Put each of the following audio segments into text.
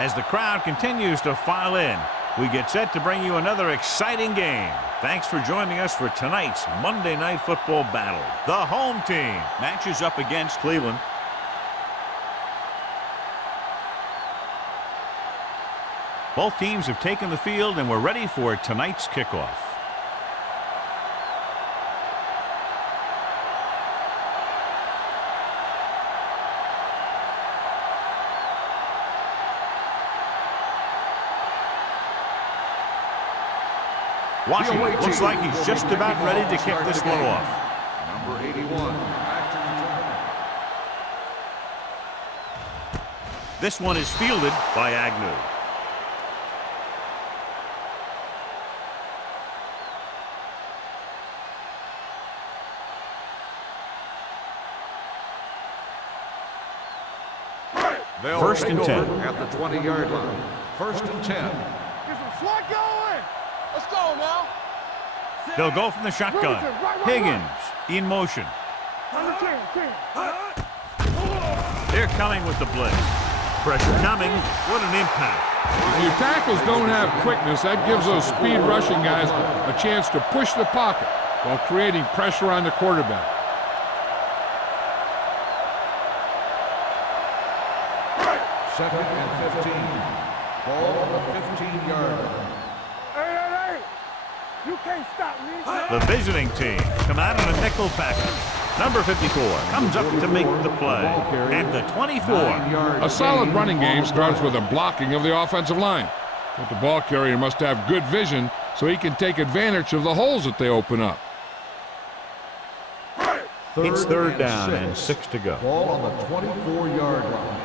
As the crowd continues to file in, we get set to bring you another exciting game. Thanks for joining us for tonight's Monday Night Football battle. The home team matches up against Cleveland. Both teams have taken the field and we're ready for tonight's kickoff. Washington looks like he's just about ready to kick this one off. Number 81. This one is fielded by Agnew. First and 10 at the 20-yard line. First and 10. Get some slot going. Let's go now. They'll go from the shotgun. Higgins in motion. They're coming with the blitz. Pressure coming. What an impact. If your tackles don't have quickness, that gives those speed rushing guys a chance to push the pocket while creating pressure on the quarterback. Second and 15. Ball on the 15-yard line. Hey. You can't stop me. The visiting team come out in a nickel package. Number 54 comes up to make the play at the 24. A solid running game starts with a blocking of the offensive line. But the ball carrier must have good vision so he can take advantage of the holes that they open up. It's third down and 6 to go. Ball on the 24-yard line.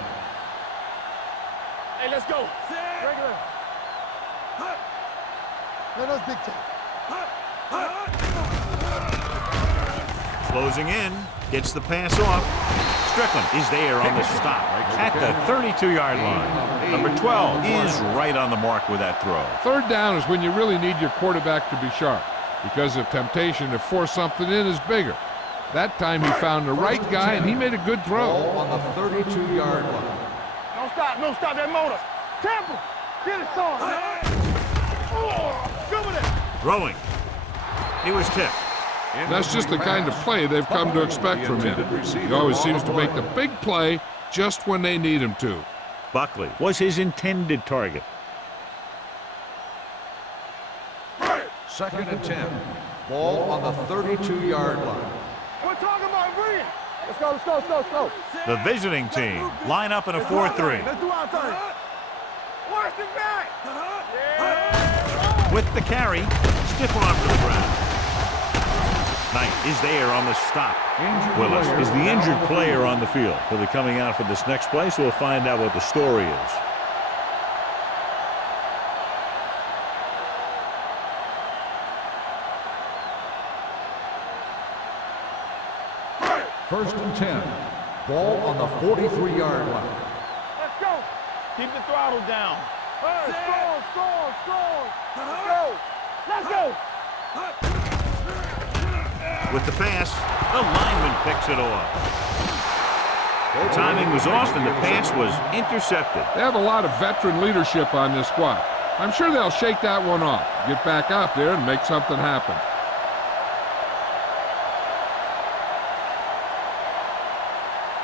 Hey, let's go. Regular. Let us dictate. Closing in, gets the pass off. Strickland is there on the stop at the 32-yard line. Number 12 is right on the mark with that throw. Third down is when you really need your quarterback to be sharp because the temptation to force something in is bigger. That time he found the right guy and he made a good throw. Ball on the 32-yard line. Don't stop that motor. Temple. Get it, son. Good with it. Throwing. He was tipped. That's just the kind of play they've come to expect from him. He always seems to make the big play just when they need him to. Buckley was his intended target. Second and 10. Ball on the 32-yard line. We're talking about brilliant. Let's go. The visiting team line up in a 4-3. Let's do our thing. Watch the back. Yeah. With the carry, stiff arm to the ground. Knight is there on the stop. Willis is the injured player on the field. He'll be coming out for this next play, so we'll find out what the story is. First and 10. Ball on the 43-yard line. Let's go. Keep the throttle down. Score. Let's go. With the pass, the lineman picks it off. The timing was off and the pass was intercepted. They have a lot of veteran leadership on this squad. I'm sure they'll shake that one off, get back out there and make something happen.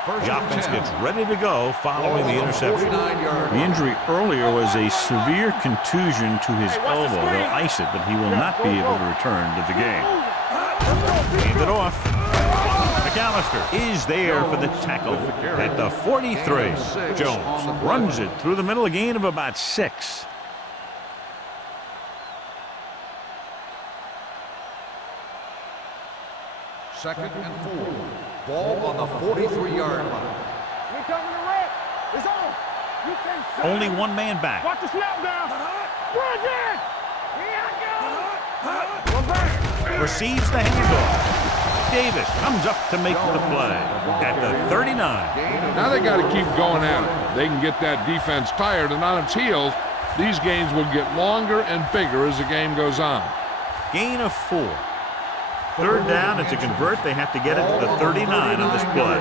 The offense gets ready to go following the interception. The injury earlier was a severe contusion to his elbow. They'll ice it, but he will not be able to return to the game. Hand it off. McAllister is there for the tackle at the 43. Jones runs it through the middle, a gain of about 6. Second and 4. Ball on the 43-yard line. We coming to red. It's on. You can't stop. Only one man back. Watch the snap down. Run again. Here I go. Receives the handoff. Davis comes up to make the play at the 39. Now they got to keep going at it. They can get that defense tired and on its heels. These games will get longer and bigger as the game goes on. Gain of 4. Third down, and to convert, they have to get it to the 39 on this play.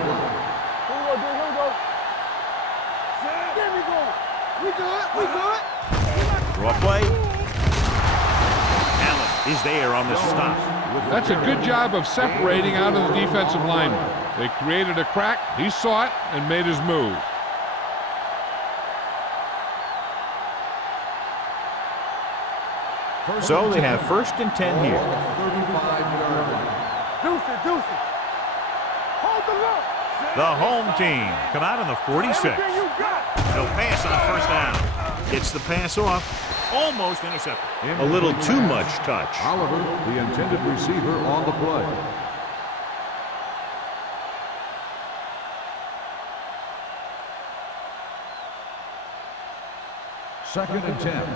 Here we go. We good. We good. Draw play. Allen is there on the stop. That's a good job of separating out of the defensive lineman. They created a crack, he saw it, and made his move. So they have 1st and 10 here. 35-yard line. Deuce it. Hold the look. The home team come out on the 46. Everything you got. They'll pass on 1st down. Gets the pass off. Almost intercepted. A little too much touch. Oliver, the intended receiver, on the play. Second and 10.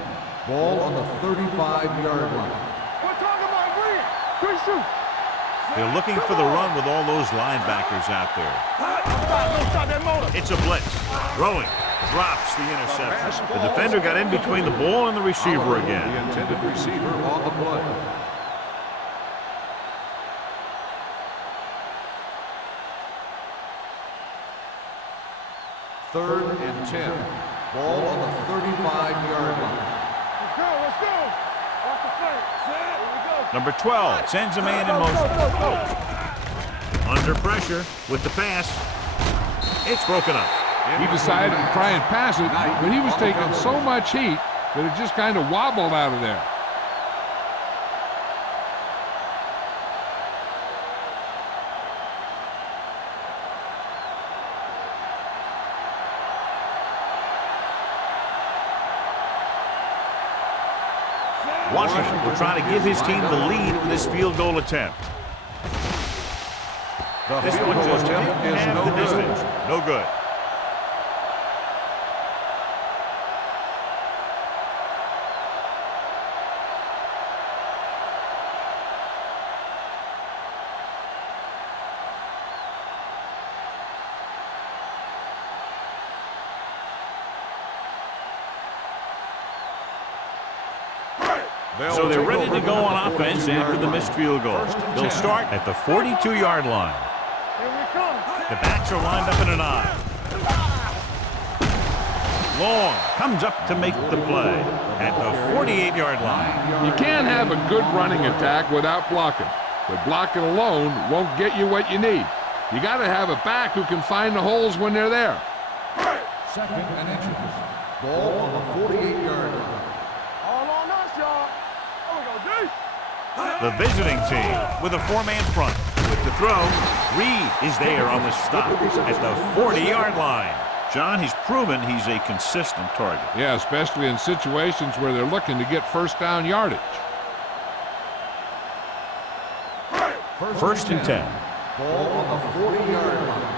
Ball on the 35-yard line. We're talking about green. Good shoot. They're looking for the run with all those linebackers out there. Don't stop that motor. It's a blitz. Throwing. Drops the interception. The defender got in between the ball and the receiver Oliver, again. the intended receiver, on the play. Third and 10. Ball on the 35-yard line. Let's go. Watch the play. Here we go. Number 12 sends a man in motion. Under pressure with the pass. It's broken up. He decided to try and pass it, but he was taking so much heat that it just kind of wobbled out of there. Washington will try to give his team the lead with this field goal attempt. This one just didn't have the distance. No good. So they're ready to go on offense after the missed field goal. They'll start at the 42-yard line. Here we come. The backs are lined up in an I. Long comes up to make the play at the 48-yard line. You can't have a good running attack without blocking, but blocking alone won't get you what you need. You got to have a back who can find the holes when they're there. Second and inches. Ball on the 48-yard line. All on us, y'all. There we go, D. The visiting team with a 4-man front. With the throw, Reed is there on the stop at the 40-yard line. John, he's proven he's a consistent target. Yeah, especially in situations where they're looking to get first down yardage. First and 10. Ball on the 40-yard line.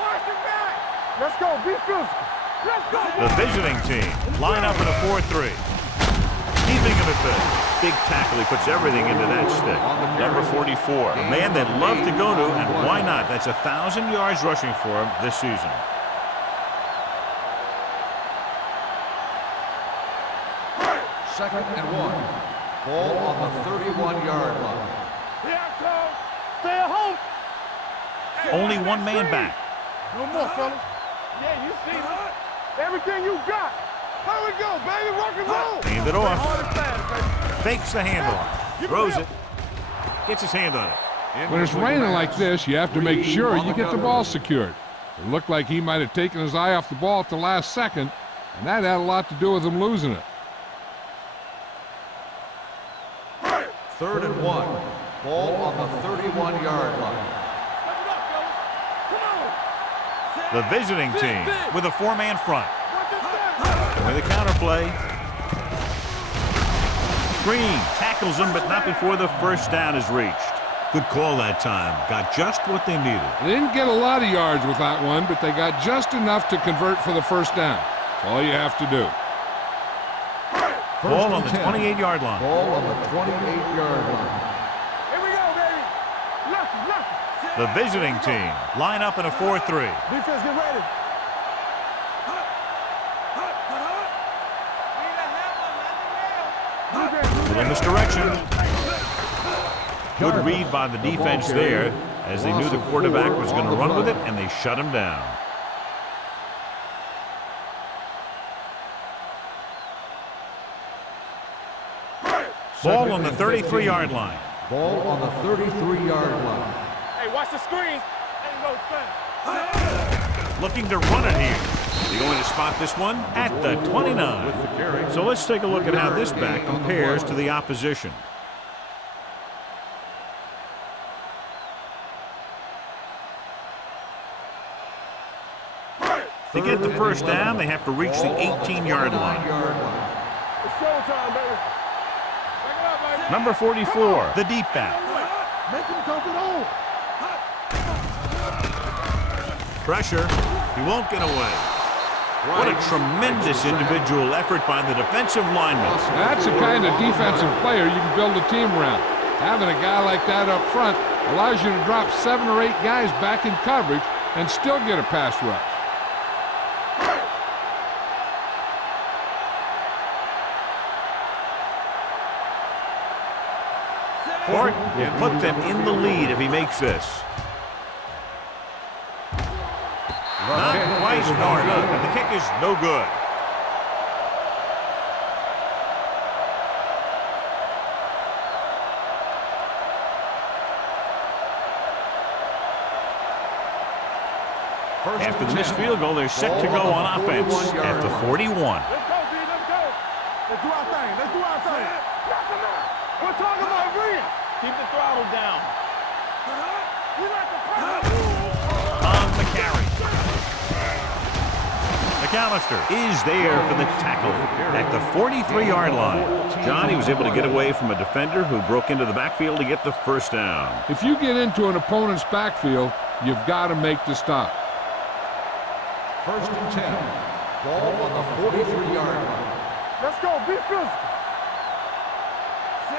Watch it back. Let's go. Be physical. Let's go. The visiting team line up in a 4-3. Keeping him at the big tackle. He puts everything into that stick. Number 44. A man they'd love to go to, and why not? That's 1,000 yards rushing for him this season. Second and 1. Ball on the 31-yard line. Here I come. Stay at home. Only one man back. No more, fellas. Yeah, you see it. Everything you got. Here we go, baby. Rock and roll. Hand it Hard off. and fast, baby. Fakes the handoff. Throws it. Gets his hand on it. When it's raining like this, you have to make sure you get the ball secured. It looked like he might have taken his eye off the ball at the last second, and that had a lot to do with him losing it. Third and 1. Ball on the 31-yard line. The visiting team with a 4-man front. With a counterplay. Green tackles him, but not before the first down is reached. Good call that time. Got just what they needed. They didn't get a lot of yards with that one, but they got just enough to convert for the first down. That's all you have to do. Ball on the 28-yard line. Ball on the 28-yard line. Here we go, baby. Lucky. The visiting team line up in a 4-3. Defense, get ready. In this direction. Good read by the defense there, as they knew the quarterback was going to run with it, and they shut him down. Ball on the 33-yard line. Ball on the 33-yard line. Hey, watch the screen. Ain't no thing. Looking to run it here. They're going to spot this one at the 29. So let's take a look at how this back compares to the opposition. To get the first down, they have to reach the 18-yard line. It's showtime, baby. Check it out, baby. Number 44, the deep back. Make him dump it on. Pressure. He won't get away. What a tremendous individual effort by the defensive lineman. That's the kind of defensive player you can build a team around. Having a guy like that up front allows you to drop 7 or 8 guys back in coverage and still get a pass rush. Fort will put them in the lead if he makes this. Not quite far enough, and the kick is no good. After the missed field goal, they're set to go on offense at the 41. Let's go, D. Let's go. Let's do our thing. Let's do our thing. We're talking about Rhea. Keep the throttle down. We like the On the carry. McAllister is there for the tackle at the 43-yard line. John, he was able to get away from a defender who broke into the backfield to get the first down. If you get into an opponent's backfield, you've got to make the stop. 1st and 10. Ball on the 43-yard line. Let's go. Be physical.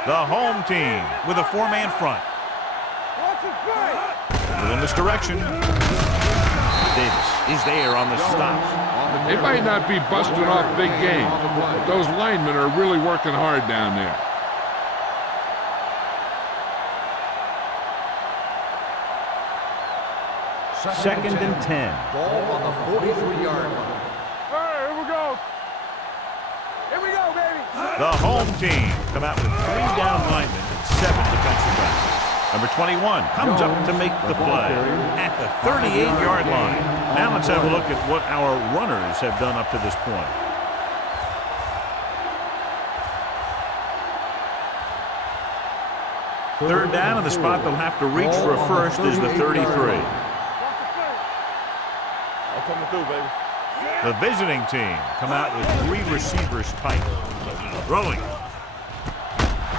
The home team with a 4-man front. Watch it play. A little misdirection. Davis is there on the stop. They might not be busting off big games, but those linemen are really working hard down there. Second and 10. Ball on the 43-yard line. All right, here we go. Here we go, baby. The home team come out with 3 down linemen and 7 defensive backs. Number 21 comes up to make the play at the 38-yard line. Now let's have a look at what our runners have done up to this point. Third down, and the spot they'll have to reach for a first is the 33. I'm coming through, baby. The visiting team come out with 3 receivers tight. Throwing.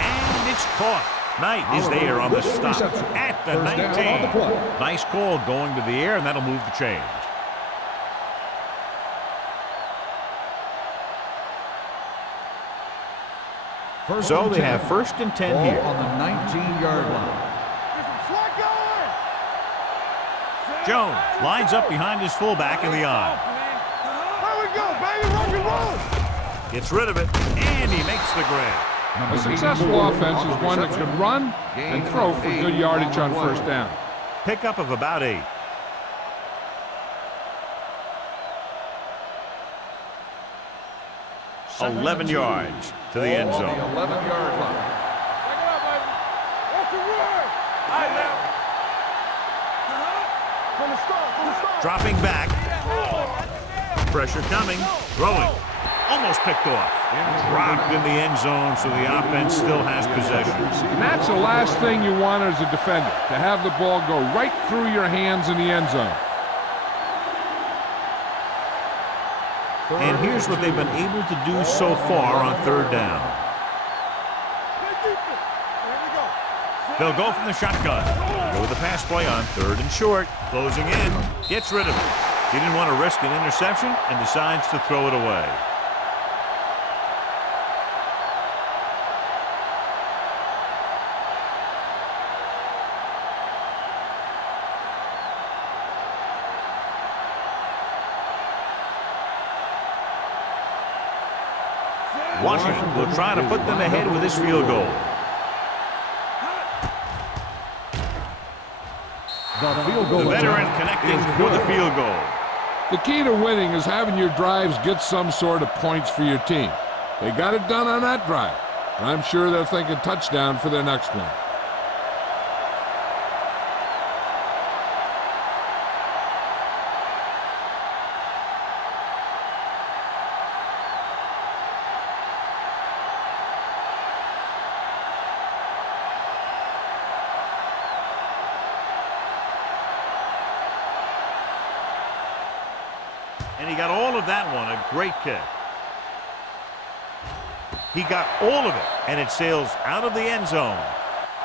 And it's caught. Knight is there on the stop at the 19. Nice call going to the air, and that'll move the change. So they have 1st and 10 here. On the 19-yard line. Jones lines up behind his fullback in the eye. There we go, baby. Rock and roll. Gets rid of it, and he makes the grab. A successful offense is one that can run and throw for good yardage on first down. Pickup of about 8. Second 11 and 2. yards to the end Ball zone. on the 11-yard line. Check it out, baby. Watch the run. All right, now. From the start. Dropping back. Pressure coming. Throwing. Almost picked off. Dropped in the end zone, so the offense still has possession. And that's the last thing you want as a defender, to have the ball go right through your hands in the end zone. And here's what they've been able to do so far on 3rd down. They'll go from the shotgun. Go with the pass play on 3rd and short. Closing in. Gets rid of it. He didn't want to risk an interception and decides to throw it away. Washington will try to put them ahead with this field goal. The veteran connecting for the field goal. The key to winning is having your drives get some sort of points for your team. They got it done on that drive. And I'm sure they're thinking touchdown for their next one. And he got all of that one. A great kick. He got all of it, and it sails out of the end zone.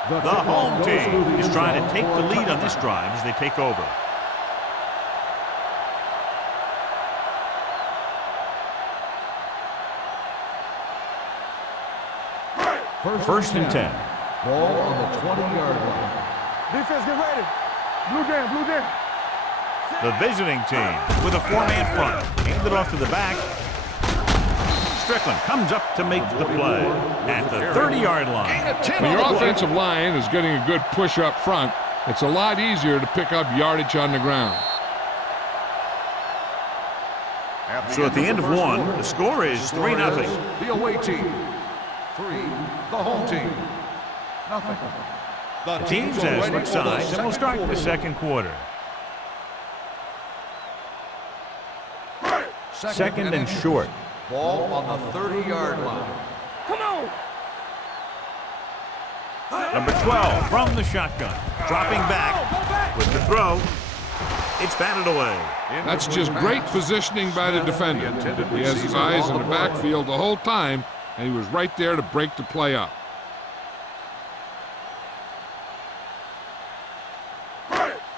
The home team is trying to take the lead on this drive as they take over. First and 10. Ball on the 20-yard line. Defense, get ready. Blue down, blue down. The visiting team with a four-man front. Hand it off to the back. Strickland comes up to make the play at the 30-yard line. When your offensive line is getting a good push up front, it's a lot easier to pick up yardage on the ground. So at the end of one, the score is 3-0. The away team. 3, the home team. Nothing. The teams have switched sides, and we'll start the second quarter. Second and short. Ball on the 30-yard line. Come on. Number 12 from the shotgun. Dropping back with the throw. It's batted away. That's just great positioning by the defender. He has his eyes in the backfield the whole time, and he was right there to break the play up.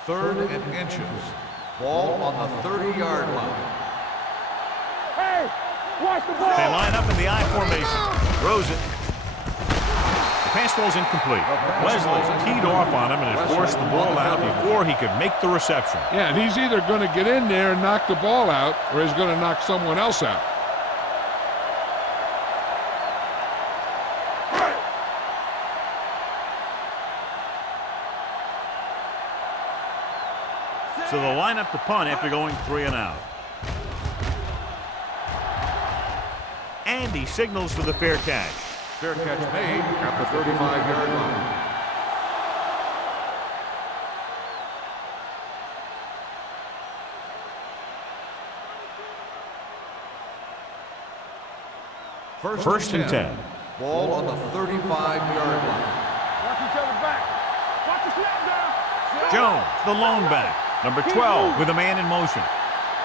Third and inches. Ball on the 30-yard line. Hey, watch the ball. They line up in the I formation. Throws it. The pass ball's incomplete. Wesley teed off on him and had forced the ball out before he could make the reception. Yeah, and he's either going to get in there and knock the ball out, or he's going to knock someone else out. So they'll line up the punt after going 3 and out. And he signals for the fair catch. Fair catch made at the 35-yard line. First and 10. Ball on the 35-yard line. Watch each other back. Watch the snap down. Jones, the lone back. Number 12 with a man in motion.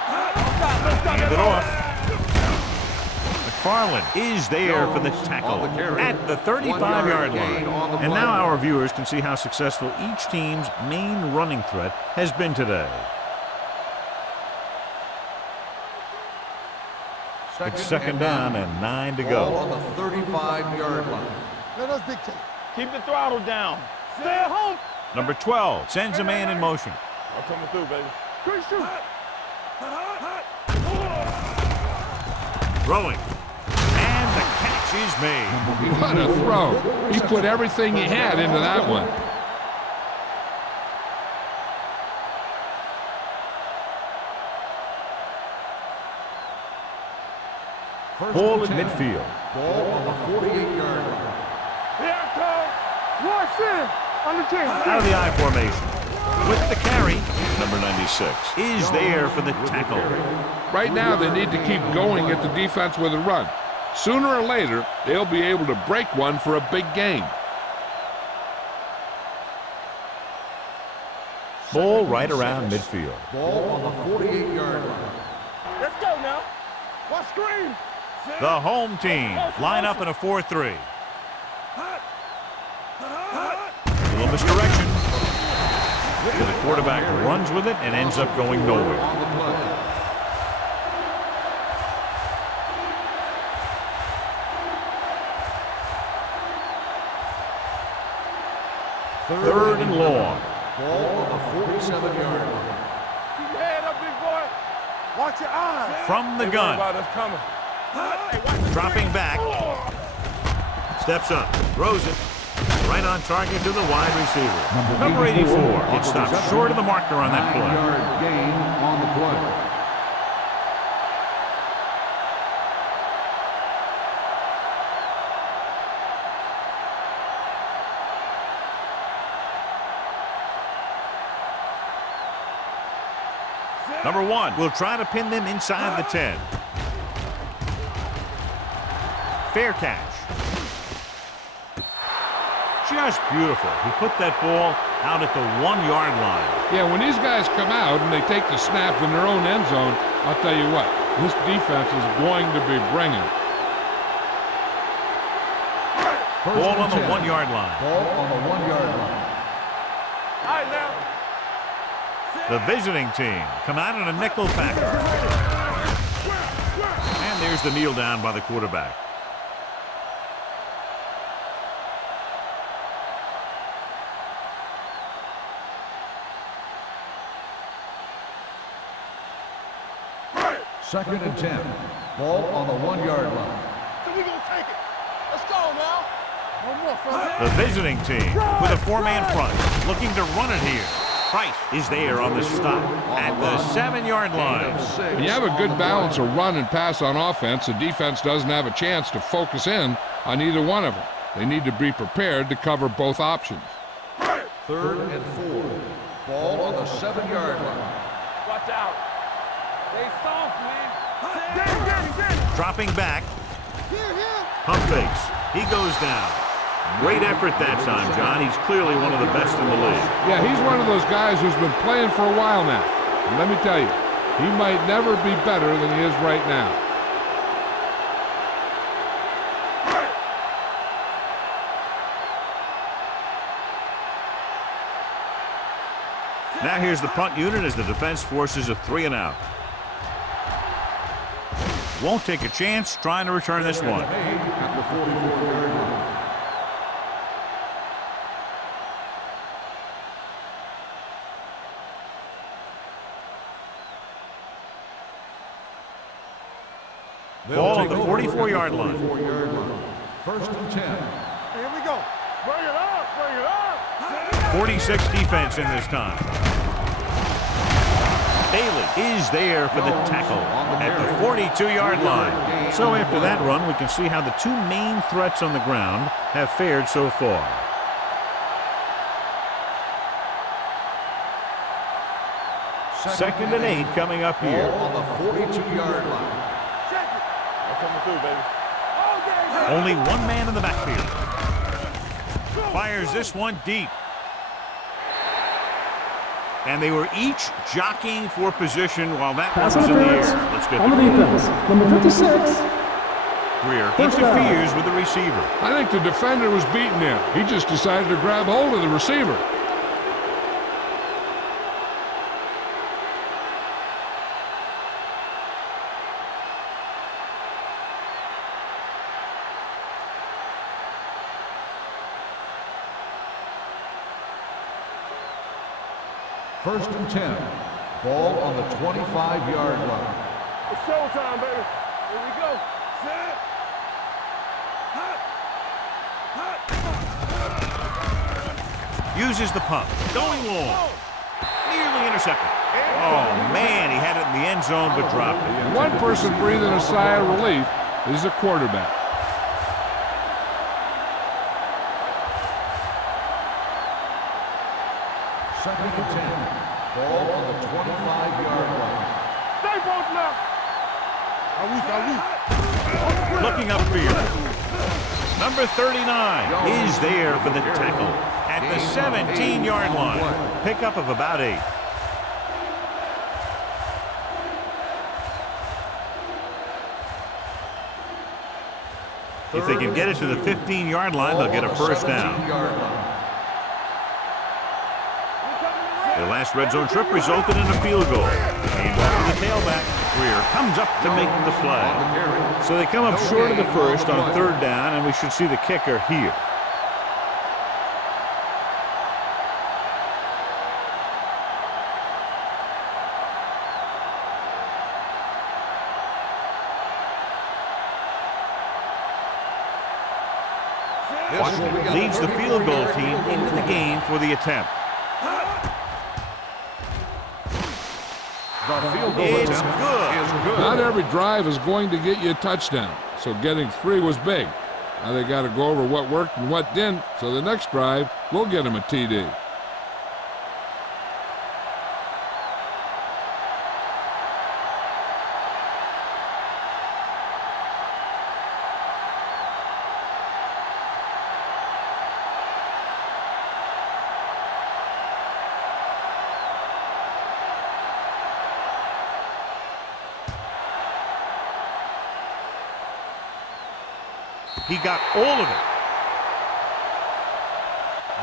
Hand it off. McFarland is there for the tackle at the 35-yard line. And now our viewers can see how successful each team's main running threat has been today. It's second down and 9 to Ball go. on the 35-yard line. Let us dictate. Keep the throttle down. Stay at home. Number 12 sends a man in motion. I'm coming through, baby. Good shoot. Throwing. And the catch is made. What a throw. He put everything he had into that one. Ball at midfield. Ball on the 48-yard line. Here I come. Watch in. On the 10. Out of the I formation. With the carry, number 96 is there for the tackle. Right now, they need to keep going at the defense with a run. Sooner or later, they'll be able to break one for a big gain. Ball right around midfield. Ball on the 48-yard line. Let's go now. Watch screen. The home team line up in a 4-3. A little misdirection. The quarterback runs with it and ends up going nowhere. On the play. Third and long. Ball on the 47-yard line. Keep your head up, big boy. Watch your eyes. From the gun. Coming. Dropping back. Steps up. Throws it. Right on target to the wide receiver. Number 84 gets stopped short of the marker on that play. 9-yard gain on the play. Number 1 will try to pin them inside the 10. Fair catch. Just beautiful. He put that ball out at the 1-yard line. Yeah, when these guys come out and they take the snap in their own end zone, I'll tell you what, this defense is going to be bringing. Ball on the 1-yard line. Ball on the 1-yard line. All right, now. The visiting team come out in a nickel package. And there's the kneel down by the quarterback. Second and 10. Ball on the 1-yard line. So we gonna take it. Let's go now. One more, fellas. The visiting team with a 4-man front looking to run it here. Price is there on the stop at the 7-yard line. When you have a good balance of run and pass on offense, the defense doesn't have a chance to focus in on either one of them. They need to be prepared to cover both options. Third and 4. Ball on the 7-yard line. Watch out. Stay soft, man. Dropping back. Pump fakes. He goes down. Great effort that time, John. He's clearly one of the best in the league. Yeah, he's one of those guys who's been playing for a while now. And let me tell you, he might never be better than he is right now. Now here's the punt unit as the defense forces a 3-and-out. Won't take a chance trying to return this one. At the 44-yard line. Ball on the 44-yard line. 44-yard line. First and 10. Here we go. Bring it up. Bring it up. 46 defense in this time. Bailey is there for the tackle at the 42-yard line. So after that run, we can see how the two main threats on the ground have fared so far. Second and 8 coming up here. Ball on the 42-yard line. Check it. I'm coming through, baby. Only one man in the backfield. Fires this one deep. And they were each jockeying for position while that one was in the air. Let's get on the defense. Number 56. Greer interferes with the receiver. I think the defender was beaten there. He just decided to grab hold of the receiver. First and 10. Ball on the 25-yard line. It's showtime, baby. Here we go. Set. Uses the pump. Going long. Nearly intercepted. Oh, man, he had it in the end zone but dropped it. One person breathing a sigh of relief is the quarterback. Second and 10. Ball on the 25-yard line. Stay both now. Looking upfield. Number 39 is there for the tackle at the 17-yard line. Pickup of about 8. If they can get it to the 15-yard line, they'll get a first down. Their last red zone trip resulted in a field goal. Aimed off to the tailback. Greer comes up to make the play. So they come up short of the first on third down, and we should see the kicker here. Leads the field goal team into the game for the attempt. It's good. Not every drive is going to get you a touchdown, so getting 3 was big. Now they got to go over what worked and what didn't, so the next drive will get them a TD. He got all of it.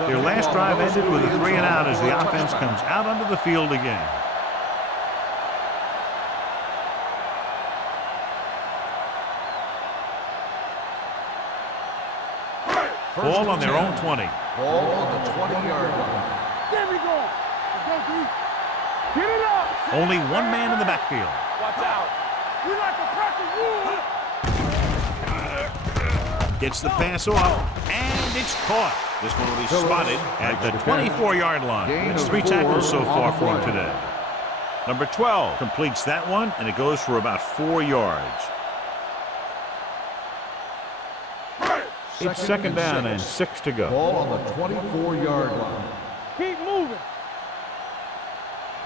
Their last drive ended with a 3-and-out as the offense comes out onto the field again. Ball on their own 20. Ball on the 20-yard line. There we go. Let's go, D. Get it up. Only one man in the backfield. Watch out. We like to practice rules. Gets the pass off, and it's caught. This one will be spotted at the 24-yard line. It's 3 tackles so far for him today. Number 12 completes that one, and it goes for about 4 yards. It's second down and 6 to go. Ball on the 24-yard line. Keep moving.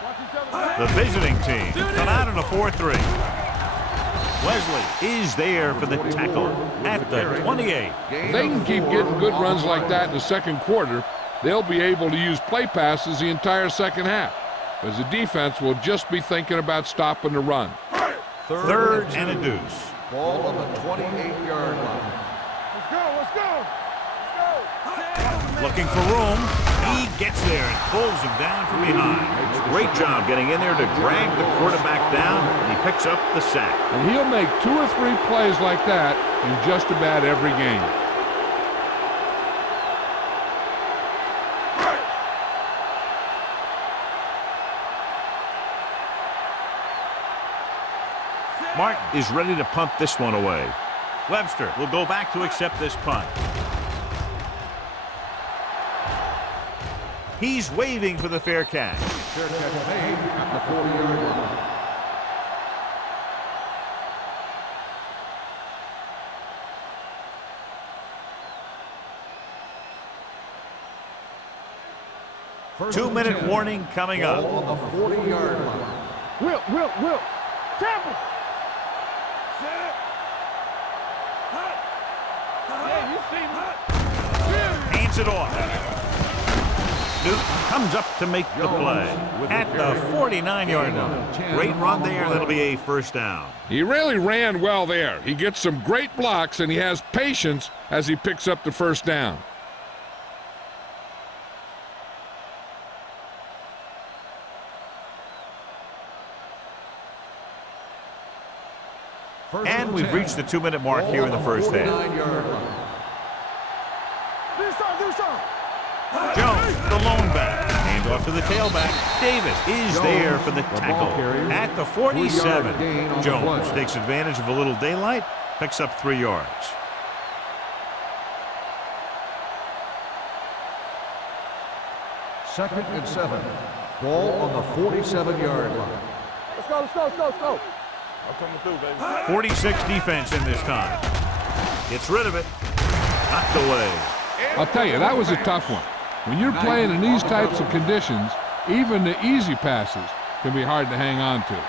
Watch each other. The visiting team come out in a 4-3. Wesley is there for the tackle at the 28. If they can keep getting good runs like that in the second quarter, they'll be able to use play passes the entire second half, as the defense will just be thinking about stopping the run. Third and a deuce. Ball on the 28-yard line. Let's go. Let's go. Looking for room. He gets there and pulls him down from behind. Great job getting in there to drag the quarterback down, and he picks up the sack. And he'll make 2 or 3 plays like that in just about every game. Martin is ready to punt this one away. Webster will go back to accept this punt. He's waving for the fair catch. Fair catch made at the 40-yard line. First 2-minute warning coming up. Ball on the 40-yard line. Will. Tampa. Yeah, you see me. Hands it off. Newton comes up to make the play at the 49-yard line. Great run there. That'll be a first down. He really ran well there. He gets some great blocks, and he has patience as he picks up the first down. And we've reached the 2-minute mark here in the first half. Do something. Jones, the lone back. Hand off to the tailback. Davis is there for the tackle at the 47. Jones takes advantage of a little daylight, picks up 3 yards. Second and 7. Ball on the 47-yard line. Let's go. I'm coming through, baby. 46 defense in this time. Gets rid of it. Knocked away. I'll tell you, that was a tough one. When you're playing in these types of conditions, even the easy passes can be hard to hang on to.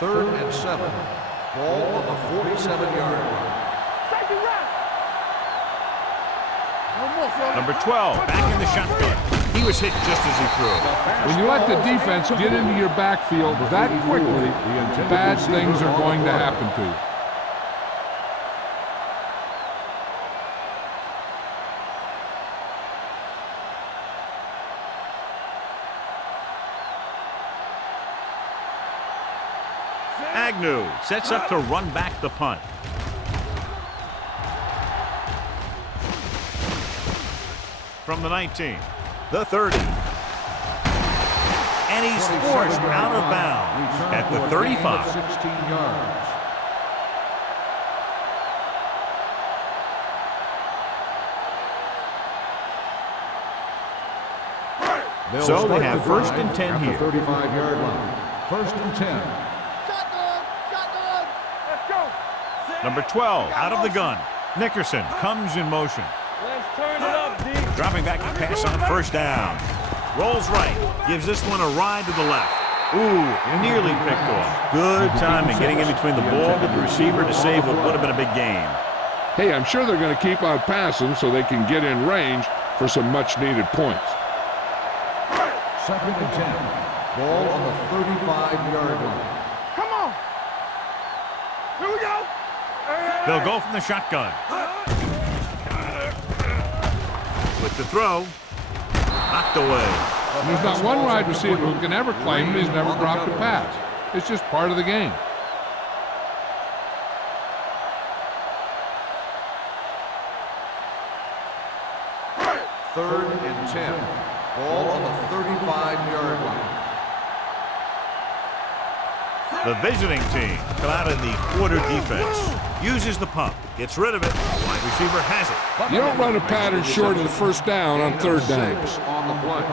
Third and 7. Ball on the 47-yard line. Number 12 back in the shotgun. He was hit just as he threw. When you let the defense get into your backfield that quickly, bad things are going to happen to you. Agnew sets up to run back the punt. From the 19, the 30. And he's forced out of bounds at the 35. 16 yards. So they have first and 10 here. 35-yard line. First and 10. Let's go. Number 12 out of the gun. Nickerson comes in motion. Let's turn it up, D. Dropping back to pass on first down. Rolls right. Gives this one a ride to the left. Ooh, nearly picked off. Good timing getting in between the ball and the receiver to save what would have been a big game. Hey, I'm sure they're going to keep on passing so they can get in range for some much-needed points. Second and 10. Ball on the 35-yard line. Come They'll go from the shotgun. With the throw. Knocked away. There's not one wide receiver who can ever claim that he's never dropped a pass. It's just part of the game. Third and 10. Ball on the 35-yard line. The visiting team come out in the quarter defense. Uses the pump. Gets rid of it. Wide receiver has it. You don't run a pattern short of the first down on third downs. On the play.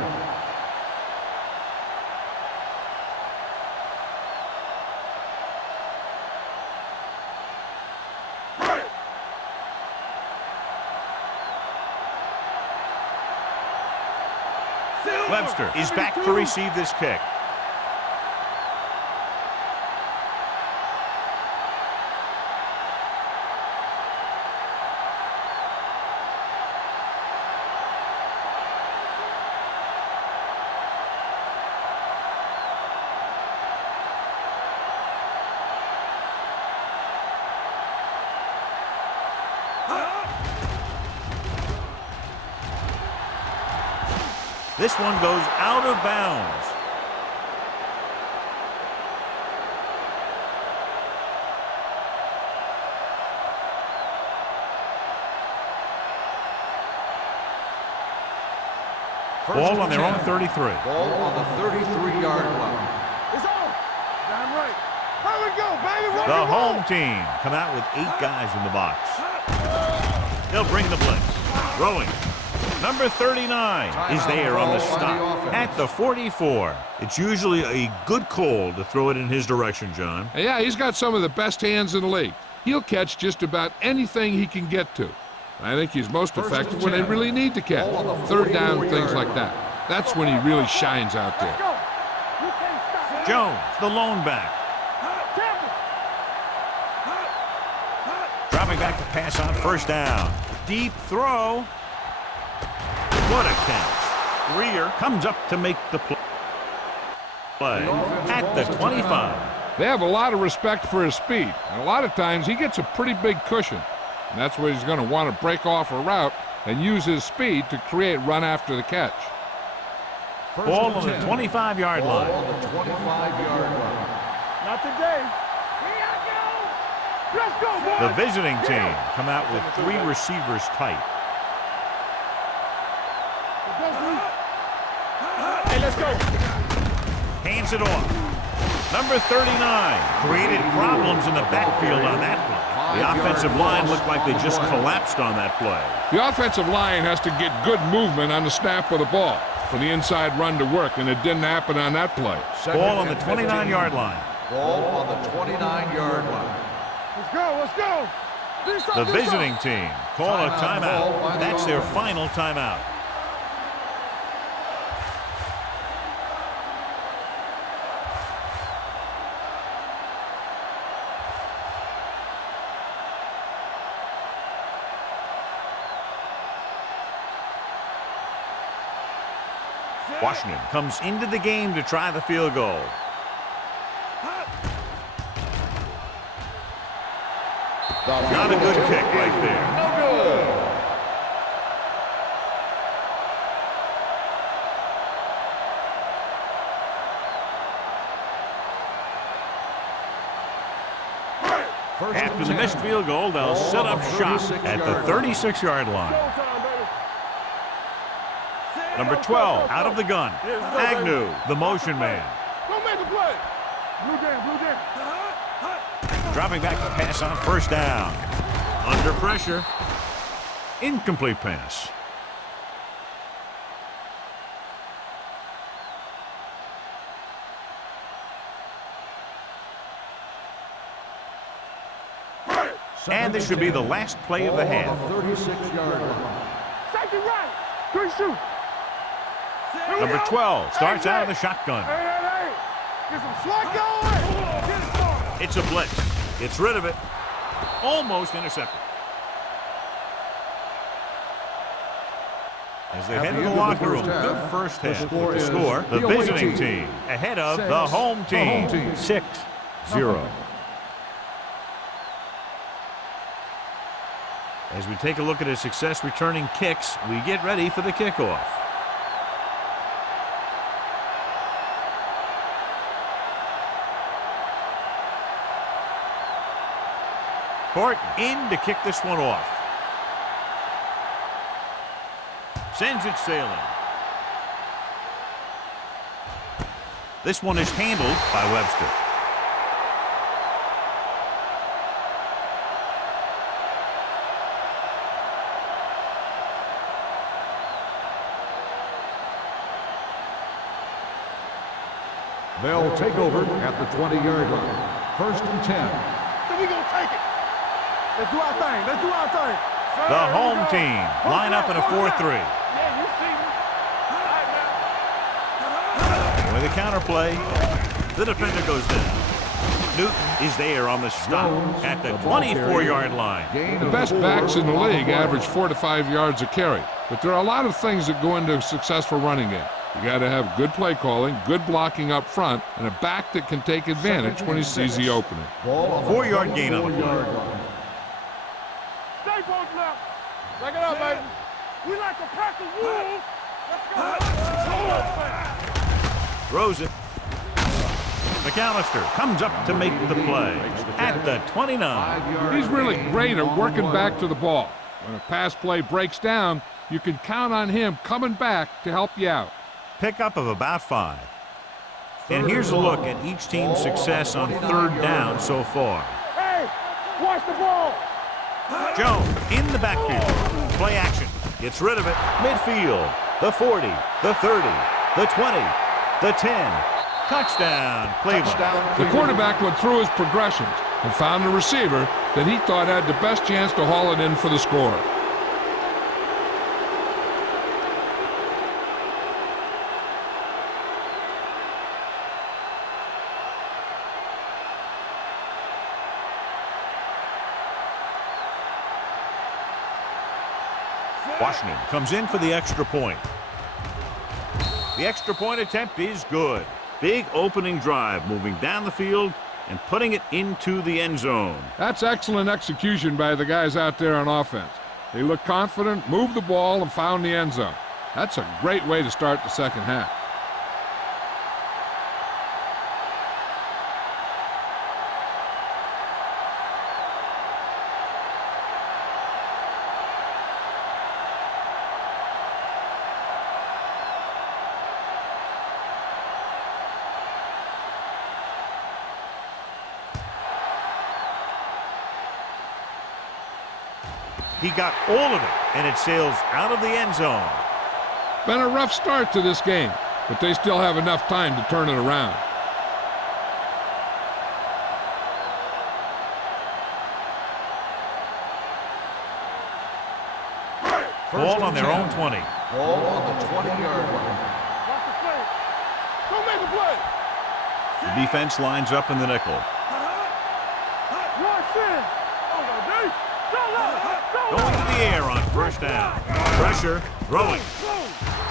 Webster is back to receive this kick. This one goes out of bounds. Ball on their own 33. Ball on the 33-yard line. It's on. Damn right. Here we go, baby. Roll The roll. home team come out with 8 guys in the box. They'll bring the blitz. Throwing. Number 39 is there on the stop at the 44. It's usually a good call to throw it in his direction, John. Yeah, he's got some of the best hands in the league. He'll catch just about anything he can get to. I think he's most effective when they really need to catch. Third down, things like that. That's when he really shines out there. Go. You can't stop. Jones, the lone back. Dropping back to pass on first down. Deep throw. What a catch. Greer comes up to make the play at the 25. They have a lot of respect for his speed, and a lot of times he gets a pretty big cushion. And that's where he's going to want to break off a route and use his speed to create run after the catch. Ball on the 25-yard line. Ball on the 25-yard line. Not today. Let's go, boys. The visiting team come out with 3 receivers tight. Hey, let's go. Hands it off. Number 39 created problems in the backfield on that play. The offensive line looked like they just collapsed on that play. The offensive line has to get good movement on the snap of the ball for the inside run to work, and it didn't happen on that play. Ball on the 29-yard line. Ball on the 29-yard line. Let's go. Let's go. The visiting team call a timeout. That's their final timeout. Washington comes into the game to try the field goal. Not a good kick right there. No good. After the missed field goal, they'll set up shop at the 36-yard line. Number 12 out of the gun. Agnew, the motion man. Don't make a play. Blue jam, blue jam. Dropping back to pass on first down. Under pressure. Incomplete pass. And this should be the last play of the half. 36-yard line. Safety right. Good shoot. Number 12 starts out of the shotgun. Hey. Get some slack going. Get it started. It's a blitz. Gets rid of it. Almost intercepted. As they head to the locker room, good first half. The score, the visiting team ahead of the home team. 6-0. As we take a look at his success returning kicks, we get ready for the kickoff. Court in to kick this one off. Sends it sailing. This one is handled by Webster. They'll take over at the 20-yard line. First and 10. So we gonna take it. Let's do our thing. Let's do our thing. The home team line up in a 4-3. Yeah, you see me. All right, man. With a counterplay, the defender goes down. Newton is there on the stop at the 24-yard line. The best backs in the league average 4 to 5 yards a carry, but there are a lot of things that go into a successful running game. You got to have good play calling, good blocking up front, and a back that can take advantage when he sees the opening. 4-yard gain on the play. Stay both left. Take it up, baby. We like to pack the wolves. Let's go. Throws it. McAllister comes up to make the play at the 29. He's really great at working back to the ball. When a pass play breaks down, you can count on him coming back to help you out. Pickup of about 5. And here's a look at each team's success on 3rd down so far. Hey, watch the ball. Jones in the backfield. Play action. Gets rid of it. Midfield. The 40. The 30. The 20. The 10. Touchdown, Cleveland. The quarterback went through his progressions and found a receiver that he thought had the best chance to haul it in for the score. Washington comes in for the extra point. The extra point attempt is good. Big opening drive, moving down the field and putting it into the end zone. That's excellent execution by the guys out there on offense. They looked confident, moved the ball, and found the end zone. That's a great way to start the second half. He got all of it, and it sails out of the end zone. Been a rough start to this game, but they still have enough time to turn it around. Ball on their own 20. Ball on the 20-yard line. Watch the play. Don't make a play. The defense lines up in the nickel. Watch in. Going to the air on 1st down. Pressure, throwing.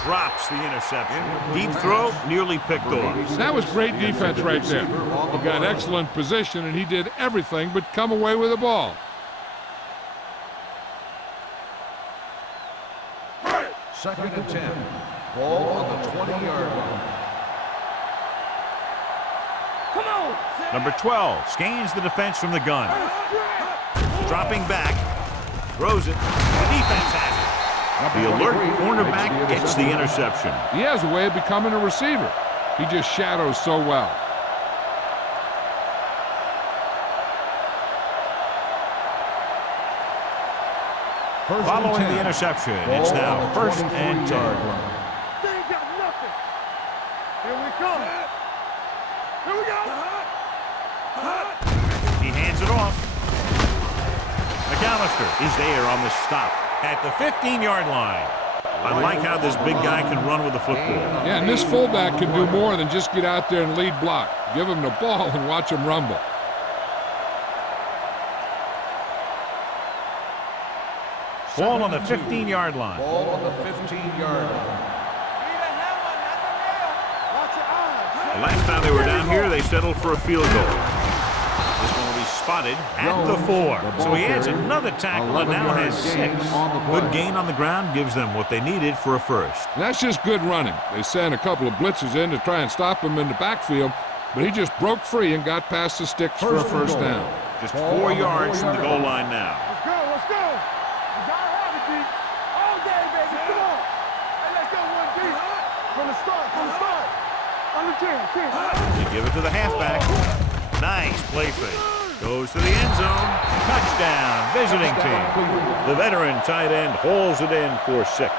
Drops the interception. Deep throw, nearly picked off. That was great defense right there. He got excellent position, and he did everything but come away with the ball. Second and 10. Ball on the 20-yard line. Come on. Number 12 scans the defense from the gun. Dropping back. Throws it. The defense has it. The alert cornerback gets the interception. He has a way of becoming a receiver. He just shadows so well. Following the interception, it's now 1st and 10. They ain't got nothing. Here we come. Here we go. He hands it off. McAllister is there on the stop at the 15-yard line. I like how this big guy can run with the football. Yeah, and this fullback can do more than just get out there and lead block. Give him the ball and watch him rumble. Ball on the 15-yard line. Ball on the 15-yard line. The last time they were down here, they settled for a field goal. This one will be spotted at the 4. So he adds another tackle and now has 6. Good gain on the ground gives them what they needed for a first. And that's just good running. They sent a couple of blitzes in to try and stop him in the backfield, but he just broke free and got past the sticks for a first down. Just 4 yards from the goal line now. Let's go, let's go. You gotta have it, D. All day, baby, come on. Hey, let's go, 1D. From the start, On the 10. They give it to the halfback. Nice play fake. Goes to the end zone. Touchdown, visiting team. The veteran tight end hauls it in for 6.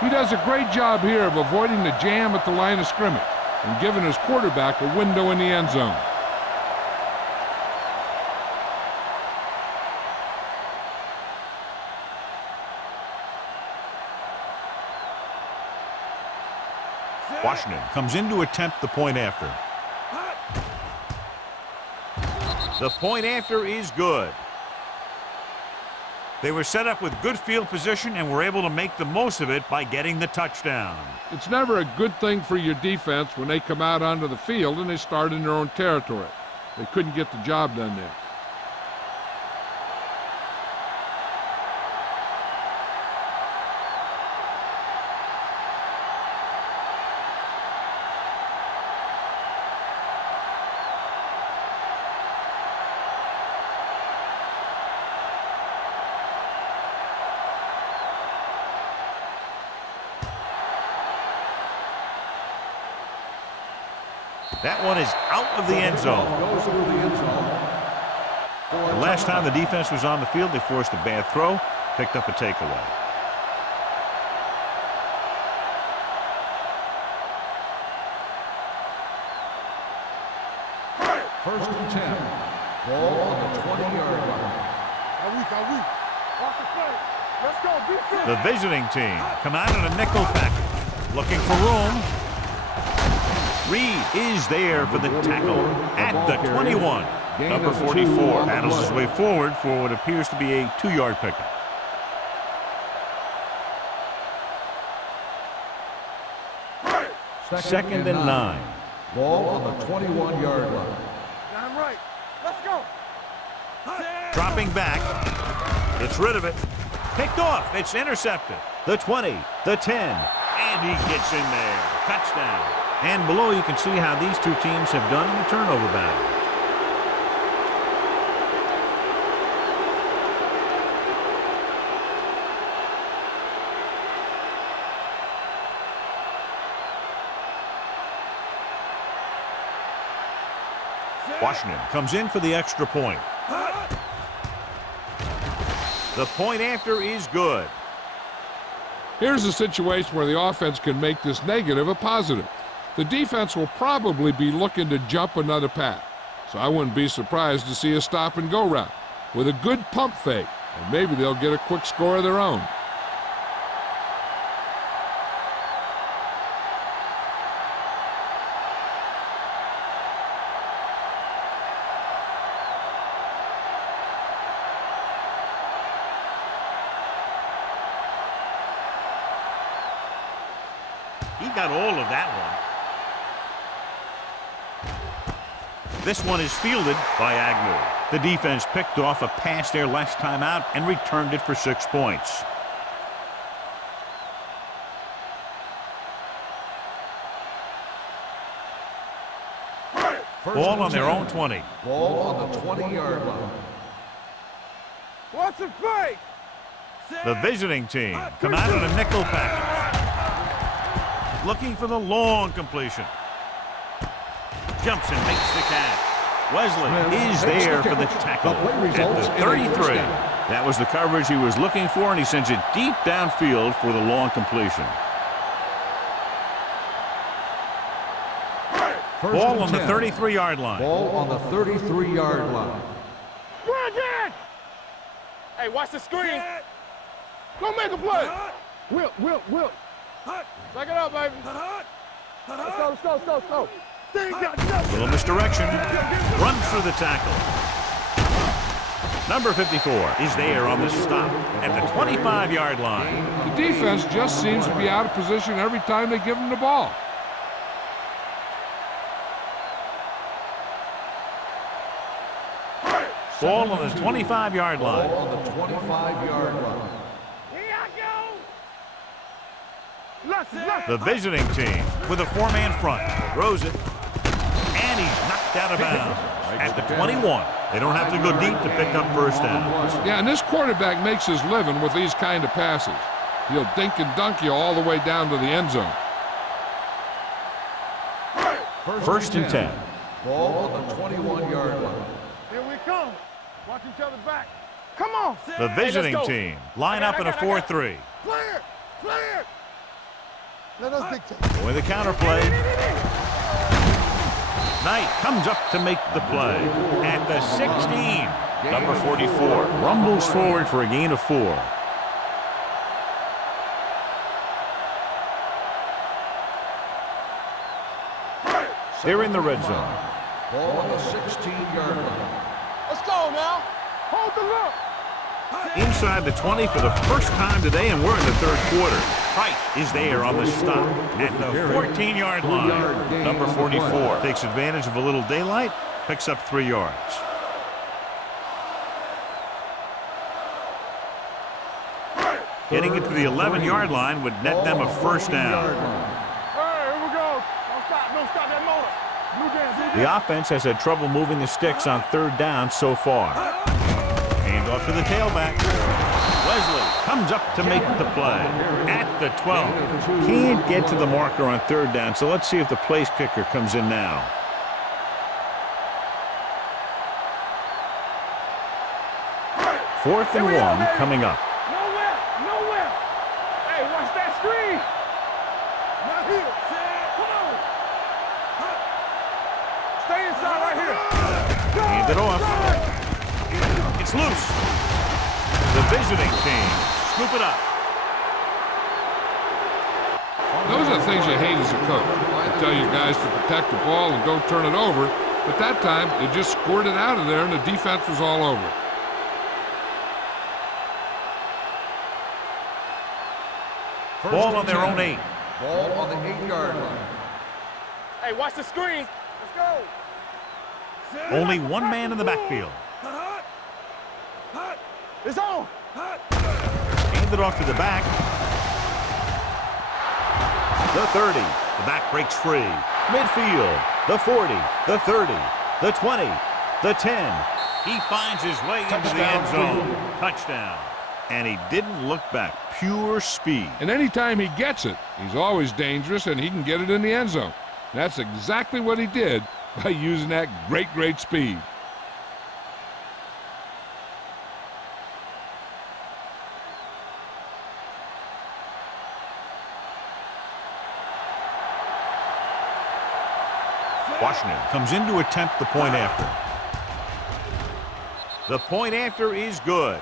He does a great job here of avoiding the jam at the line of scrimmage and giving his quarterback a window in the end zone. Washington comes in to attempt the point after. The point after is good. They were set up with good field position and were able to make the most of it by getting the touchdown. It's never a good thing for your defense when they come out onto the field and they start in their own territory. They couldn't get the job done there. That one is out of the end zone. The last time the defense was on the field, they forced a bad throw, picked up a takeaway. First and 10. Ball on the 20-yard line. Off the play. Let's go, defense. The visiting team come out in a nickel package, looking for room. Reed is there for the tackle at the 21. Number 44 battles his way forward for what appears to be a 2-yard pickup. Second and 9. Ball on the 21-yard line. I'm right. Let's go. Dropping back. Gets rid of it. Picked off. It's intercepted. The 20, the 10, and he gets in there. Touchdown. And below you can see how these two teams have done in the turnover battle. Washington comes in for the extra point. The point after is good. Here's a situation where the offense can make this negative a positive. The defense will probably be looking to jump another pass, so I wouldn't be surprised to see a stop-and-go route with a good pump fake, and maybe they'll get a quick score of their own. He got all of that one. This one is fielded by Agnew. The defense picked off a pass there last time out and returned it for 6 points. Ball on their own 20. Ball on the 20-yard line. What's the fake? The visiting team come out in a nickel package. Looking for the long completion. Jumps and makes the catch. Wesley is there for the tackle at the 33. That was the coverage he was looking for, and he sends it deep downfield for the long completion. Ball on the 33-yard line. Ball on the 33-yard line. Brandon! Hey, watch the screen. Go make a play. Will. Check it out, baby. Let's go. Little misdirection. Runs through the tackle. Number 54 is there on the stop at the 25-yard line. The defense just seems to be out of position every time they give them the ball. Ball on the 25-yard line. Ball on the 25-yard line. The visiting team with a four-man front. Throws it. And he's knocked out of bounds at the 21. They don't have to go deep to pick up first down. Yeah, and this quarterback makes his living with these kind of passes. He'll dink and dunk you all the way down to the end zone. First and 10. Ball on the 21-yard line. Here we come. Watch each other back. Come on. The visiting team line up in a 4-3. Play it. Play it. Let us dictate. With the counter play. Knight comes up to make the play at the 16. Number 44 rumbles forward for a gain of 4. They're in the red zone. Ball on the 16-yard line. Let's go now. Hold the look. Inside the 20 for the first time today, and we're in the third quarter. Price is there on the stop at the 14-yard line. Number 44 takes advantage of a little daylight, picks up 3 yards. Getting it to the 11-yard line would net them a first down. Hey, here we go. Don't stop that motor. The offense has had trouble moving the sticks on third down so far. Hand off to the tailback. Wesley comes up to make the play at the 12. Can't get to the marker on third down, so let's see if the place kicker comes in now. Fourth and 1 coming up. Nowhere. Hey, watch that screen. Not here. Come on. Stay inside right here. Hand it off. It's loose. The visiting team scoop it up. Those are the things you hate as a coach. They tell you guys to protect the ball and don't turn it over, but that time they just squirted out of there and the defense was all over. Ball on their own 8. Ball on the 8-yard line. Hey, watch the screen. Let's go. Only one man in the backfield. It's on. Hand it off to the back. The 30. The back breaks free. Midfield. The 40. The 30. The 20. The 10. He finds his way into the end zone. Touchdown. And he didn't look back. Pure speed. And anytime he gets it, he's always dangerous and he can get it in the end zone. That's exactly what he did by using that great speed. Washington comes in to attempt the point after. The point after is good.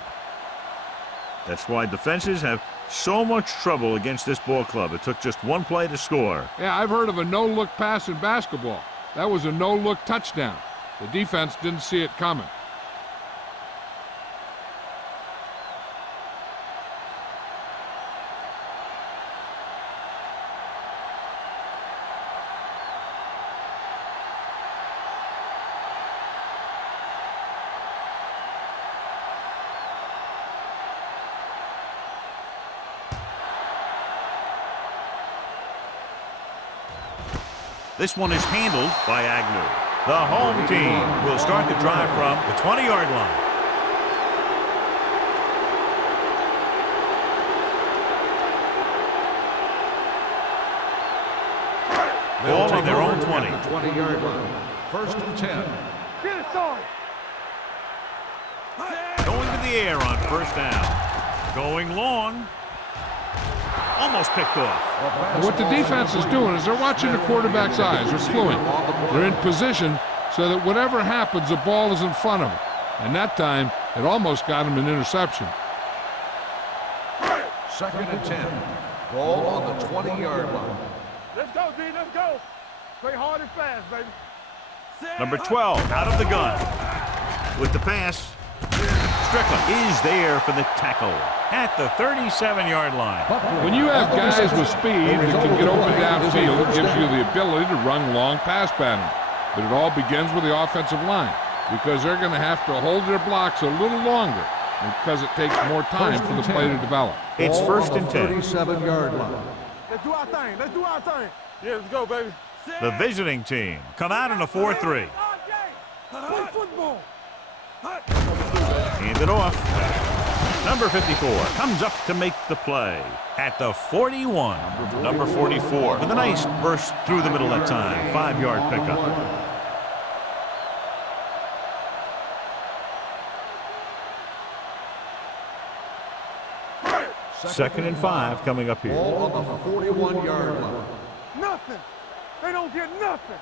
That's why defenses have so much trouble against this ball club. It took just one play to score. Yeah, I've heard of a no-look pass in basketball. That was a no-look touchdown. The defense didn't see it coming. This one is handled by Agnew. The home team will start the drive from the 20-yard line. Ball on their own 20. 20-yard line. First and 10. Get it started. Going to the air on first down. Going long. Almost picked off. And what the defense is doing is they're watching the quarterback's eyes. They're cluing. They're in position so that whatever happens, the ball is in front of them. And that time, it almost got him an interception. Second and 10. Ball on the 20-yard line. Let's go, D. Let's go. Play hard and fast, baby. Number 12 out of the gun. With the pass, Strickland is there for the tackle at the 37-yard line. When you have guys with speed that can get open downfield, it gives you the ability to run long pass patterns. But it all begins with the offensive line. because they're going to have to hold their blocks a little longer because it takes more time for the play to develop. It's first and 10. 37-yard line. Let's do our thing. Let's do our thing. Yeah, let's go, baby. The visiting team come out in a 4-3. Play football. Hand it off. Number 54 comes up to make the play at the 41. Number 44 with a nice burst through the middle that time. 5-yard pickup. Second and 5 coming up here. Ball on the 41-yard line. Nothing. They don't get nothing.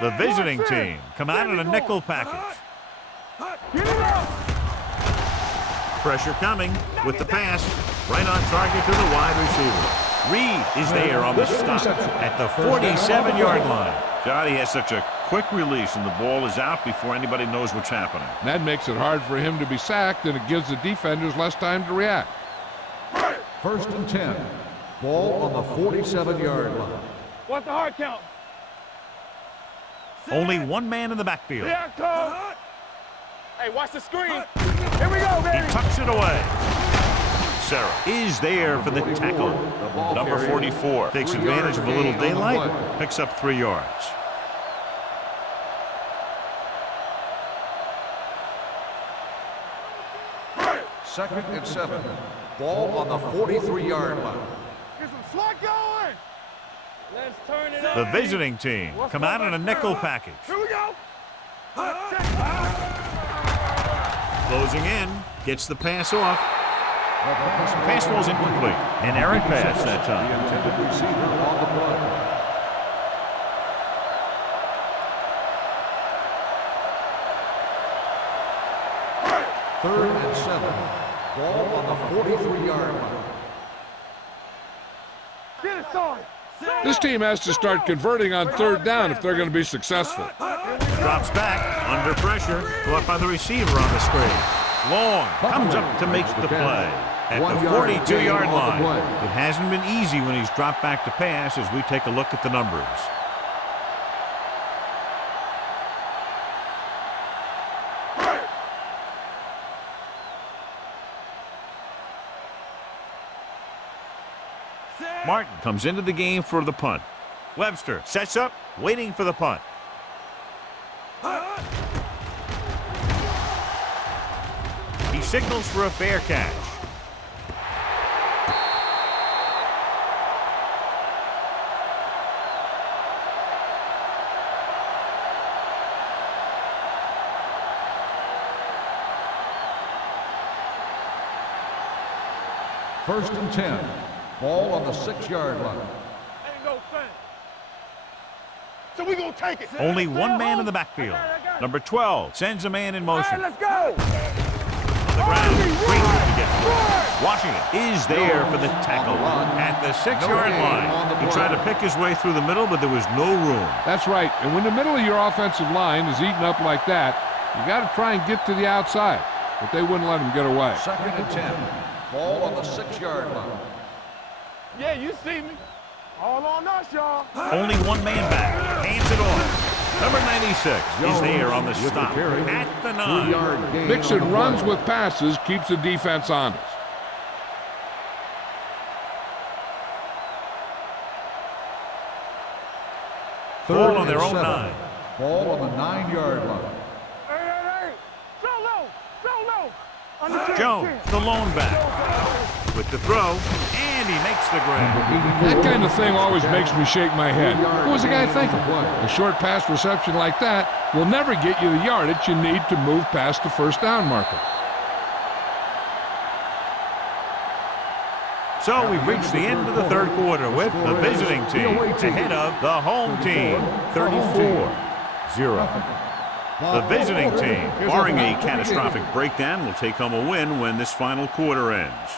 The visiting team come out in a nickel package. Get it up. Pressure coming with the pass. Right on target to the wide receiver. Reed is there on the stop at the 47-yard line. Johnny has such a quick release and the ball is out before anybody knows what's happening. That makes it hard for him to be sacked, and it gives the defenders less time to react. First and 10. Ball on the 47-yard line. What's the hard count? Only one man in the backfield. Yeah, come. Hey, watch the screen. Here we go, He baby. tucks it away. Sarah is there for the tackle. Number 44 takes advantage of a little daylight, picks up 3 yards. Second and 7. Ball on the 43-yard line. Get some slot going. Let's turn it up. The visiting team come out in a nickel package. Here we go. Closing in, gets the pass off. Pass ball's incomplete. An errant pass that The time. intended receiver on the play. Third and 7. Ball on the 43-yard line. Get it started. This team has to start converting on third down if they're going to be successful. Drops back, under pressure, caught by the receiver on the screen. Long, comes up to make the play at the 42-yard line. It hasn't been easy when he's dropped back to pass as we take a look at the numbers. Martin comes into the game for the punt. Webster sets up, waiting for the punt. He signals for a fair catch. First and 10. Ball on the 6-yard line. Ain't no thing. So we gonna take it. Only one man in the backfield. Number 12 sends a man in motion. Let's go. On the ground, Green to get through. Washington is there for the tackle at the 6-yard line. He tried to pick his way through the middle, but there was no room. That's right. And when the middle of your offensive line is eaten up like that, you got to try and get to the outside. But they wouldn't let him get away. Second and 10. Ball on the 6-yard line. Yeah, you see me. All on us, y'all. Only one man back. Hands it off. Number 96 is there on the stop at the 9. Mixing runs with passes keeps the defense honest. Ball on their own 9. Ball on the 9-yard line. Hey. So low. Jones, the lone back, with the throw, and he makes the grab. That kind of thing always makes me shake my head. What was the guy thinking? A short pass reception like that will never get you the yardage you need to move past the first down marker. So we've reached the end of the third quarter with the visiting team ahead of the home team, 34-0. The visiting team, barring a catastrophic breakdown, will take home a win when this final quarter ends.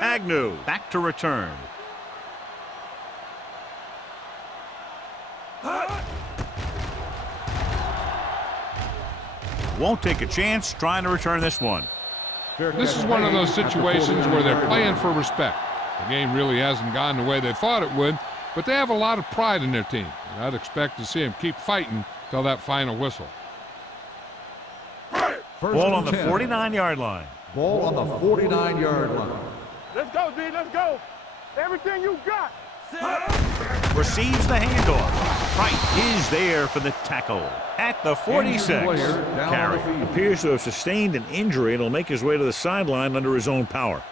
Agnew back to return. Won't take a chance trying to return this one. This is one of those situations where they're playing for respect. The game really hasn't gone the way they thought it would, but they have a lot of pride in their team, and I'd expect to see them keep fighting till that final whistle. Ball on the 49-yard line. Ball on the 49-yard line. Let's go, D. Let's go. Everything you got. Receives the handoff. Wright is there for the tackle at the 46. Carey appears to have sustained an injury and will make his way to the sideline under his own power.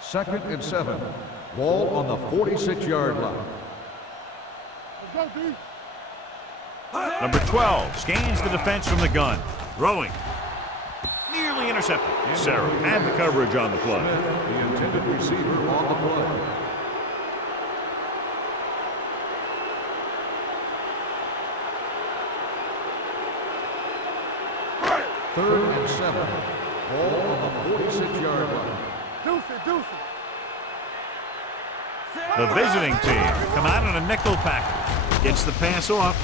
Second and 7. Ball on the 46-yard line. Let's go, D. Number 12 scans the defense from the gun. Throwing. Nearly intercepted. Sarah had the coverage on the play. The intended receiver on the play. Third and 7. Ball on the 46-yard line. Deuce it. The visiting team come out in a nickel package. Gets the pass off.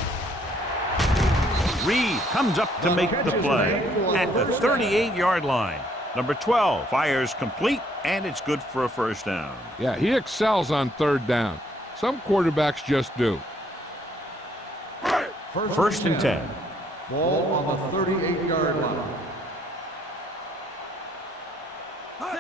Reed comes up to make the play at the 38-yard line. Number 12 fires complete, and it's good for a first down. Yeah, he excels on third down. Some quarterbacks just do. First and 10. Ball on the 38-yard line.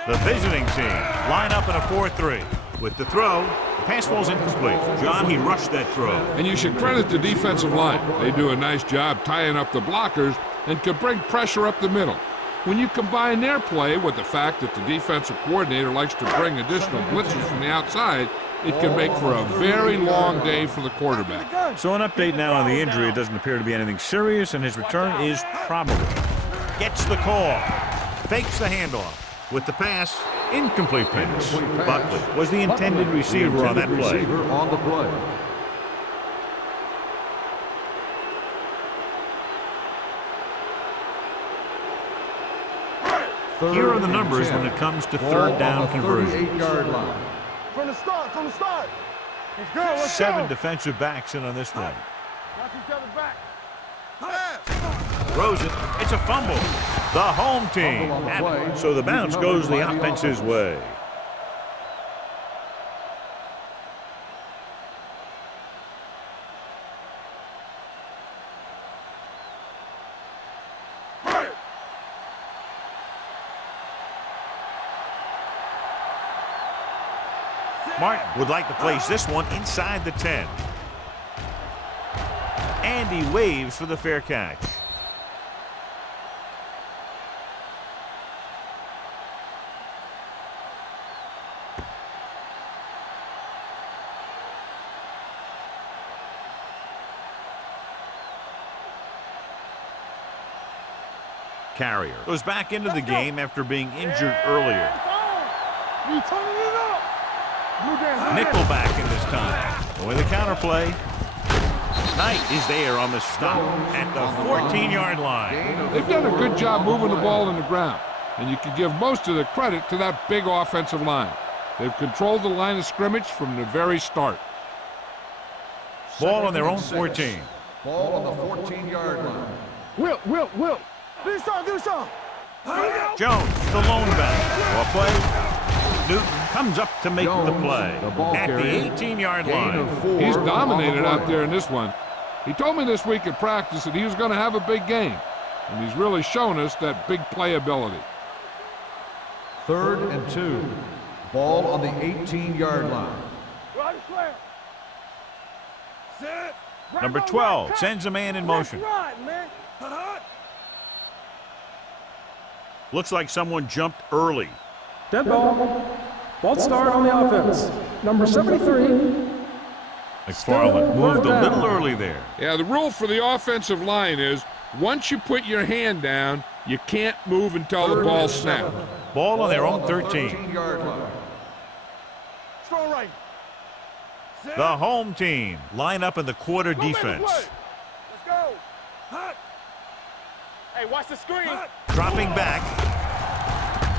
The visiting team line up in a 4-3. With the throw, the pass falls incomplete. John, he rushed that throw. And you should credit the defensive line. They do a nice job tying up the blockers and can bring pressure up the middle. When you combine their play with the fact that the defensive coordinator likes to bring additional blitzes from the outside, it can make for a very long day for the quarterback. So an update now on the injury. It doesn't appear to be anything serious, and his return is probable. Gets the call. Fakes the handoff. With the pass, incomplete pass. Buckley was the intended receiver on that play. Here are the numbers when it comes to third down conversion. From the start. Let's go. 7 defensive backs in on this one. Watch each other back. Throws it. It's a fumble. The home team. So the bounce goes the offense's way. Martin would like to place this one inside the 10. And he waves for the fair catch. Carrier goes back into the game after being injured earlier. Nickelback in this time. With a counterplay. Knight is there on the stop at the 14-yard line. They've done a good job moving the ball in the ground, and you can give most of the credit to that big offensive line. They've controlled the line of scrimmage from the very start. Ball on their own 14. Ball on the 14-yard line. Will. Do some. Jones, the lone back. Well played. Newton comes up to make the play at the 18-yard line. He's dominated out there in this one. He told me this week at practice that he was going to have a big game, and he's really shown us that big playability. Third and 2. Ball on the 18-yard line. Number 12 sends a man in motion. Looks like someone jumped early. Dead ball. False start on the offense. Number 73. McFarland moved a little early there. Yeah, the rule for the offensive line is once you put your hand down, you can't move until the ball's snapped. Ball on their own 13. Strong right. The home team line up in the quarter defense. Let's go. Hey, watch the screen. Dropping back.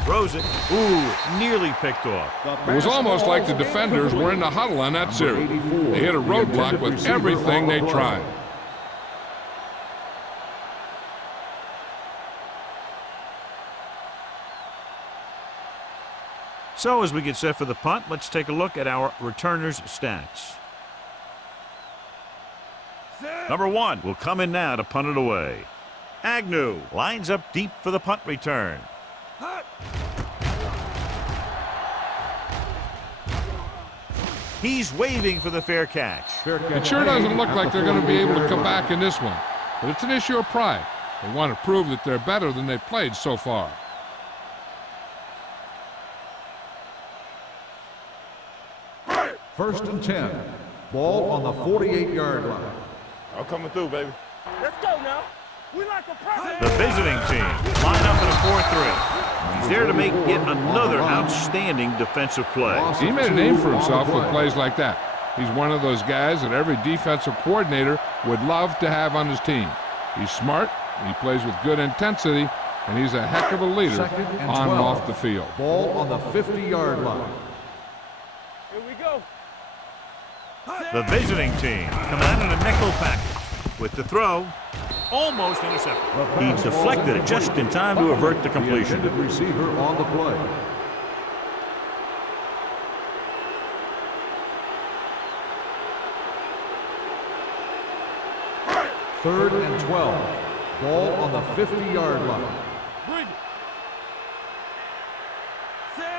Throws it. Ooh, nearly picked off. It was almost like the defenders were in the huddle on that series. They hit a roadblock with everything they tried. So as we get set for the punt, let's take a look at our returners' stats. Number 1 will come in now to punt it away. Agnew lines up deep for the punt return. He's waving for the fair catch. It sure doesn't look like they're going to be able to come back in this one, but it's an issue of pride. They want to prove that they're better than they've played so far. First and 10. Ball on the 48-yard line. I'm coming through, baby. Let's go now. We like a press. The visiting team line up in a 4-3. He's there to make yet another outstanding defensive play. He made a name for himself with plays like that. He's one of those guys that every defensive coordinator would love to have on his team. He's smart, he plays with good intensity, and he's a heck of a leader on and off the field. Ball on the 50-yard line. Here we go. The visiting team come out in a nickel package. With the throw, almost intercepted. He deflected it just in time to avert the completion. The intended receiver on the play. Third and 12. Ball on the 50-yard line.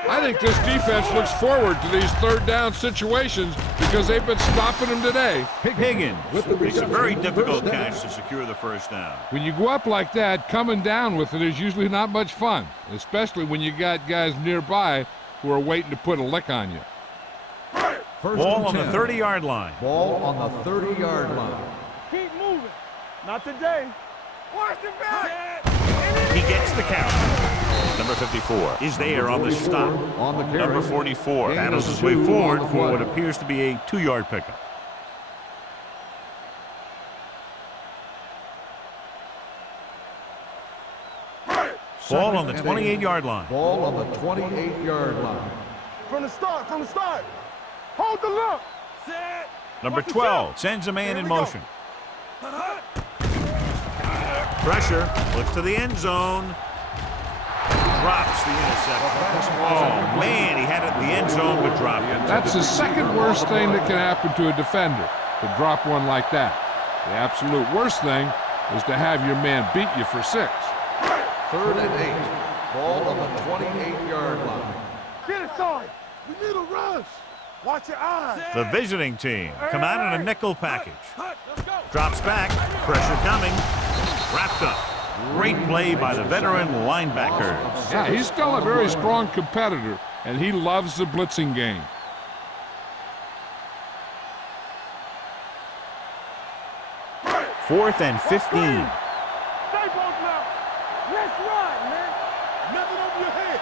I think this defense looks forward to these third down situations because they've been stopping them today. Higgins makes a very difficult catch to secure the first down. When you go up like that, coming down with it is usually not much fun, especially when you got guys nearby who are waiting to put a lick on you. Ball on the 30-yard line. Ball on the 30-yard line. Keep moving. Not today. Watch the back. He gets the count. Number 54 is there on the stop. On the carry. Number 44 battles his way forward for what appears to be a 2-yard pickup. Ball on the 28-yard line. Ball on the 28-yard line. From the start. Hold the look. Number 12 sends a man in motion. Pressure, looks to the end zone. Drops the interception. Oh, man, he had it in the end zone, but dropped it. That's the second worst thing that can happen to a defender, to drop one like that. The absolute worst thing is to have your man beat you for 6. Third and 8. Ball on the 28-yard line. Get it started. We need a rush. Watch your eyes. The visiting team come out in a nickel package. Let's go. Drops back, pressure coming, wrapped up. Great play by the veteran linebacker. Yeah, he's still a very strong competitor, and he loves the blitzing game. Fourth and 15. Stay both now. Let's run, man. Nothing over your head.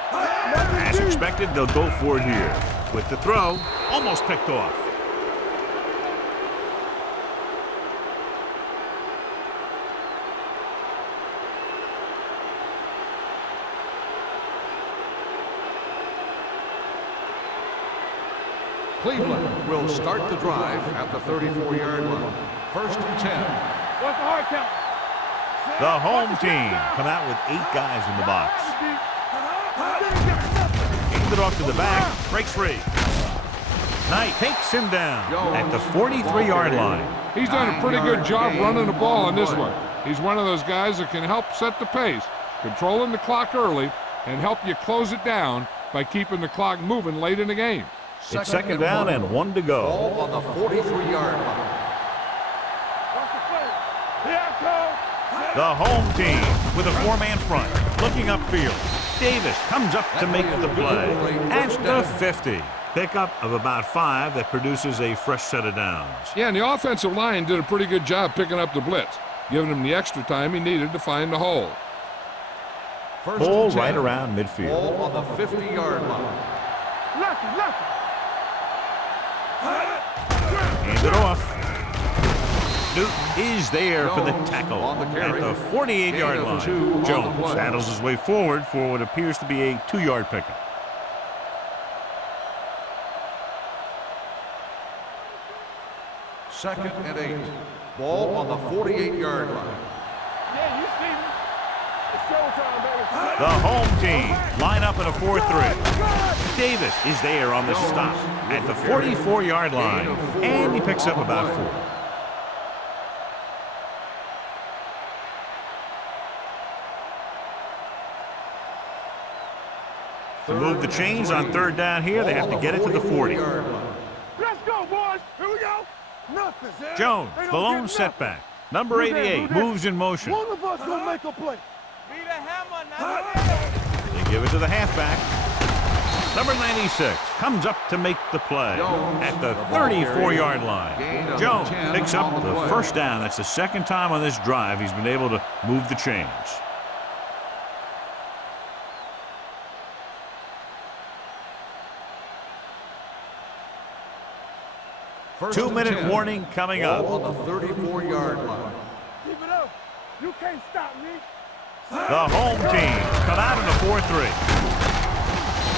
As expected, they'll go for it here. With the throw, almost picked off. Cleveland will start the drive at the 34-yard line. First and 10. What's the hard count? The home team come out with 8 guys in the box. Hands it off to the back, breaks free. Knight takes him down at the 43-yard line. He's done a pretty good job running the ball on this one. He's one of those guys that can help set the pace, controlling the clock early, and help you close it down by keeping the clock moving late in the game. It's second down and 1 to go. Ball on the 43-yard line. Watch the play. Here I come. The home team with a 4-man front, looking upfield. Davis comes up to make the play at the 50. Pickup of about 5 that produces a fresh set of downs. Yeah, and the offensive line did a pretty good job picking up the blitz, giving him the extra time he needed to find the hole. Ball right around midfield. Ball on the 50-yard line. Lefty. Hands it off. Newton is there for the tackle at the 48-yard line. Jones saddles his way forward for what appears to be a 2-yard pickup. Second and 8. Ball on the 48-yard line. Yeah, you see me. showtime, baby. The home team line up in a 4-3. Davis is there on the stop at the 44-yard line, and he picks up about 4. To move the chains on 3rd down here, they have to get it to the 40. Let's go, boys. Here we go. Nothing. Jones, the lone setback. Number 88 moves in motion. One of us gonna make a play. Be the hammer, now. They give it to the halfback. Number 96 comes up to make the play at the 34-yard line. Jones picks up the 1st down. That's the 2nd time on this drive he's been able to move the chains. Two-minute warning coming up. On the 34-yard line. Keep it up. You can't stop me. The home team come out in a 4-3.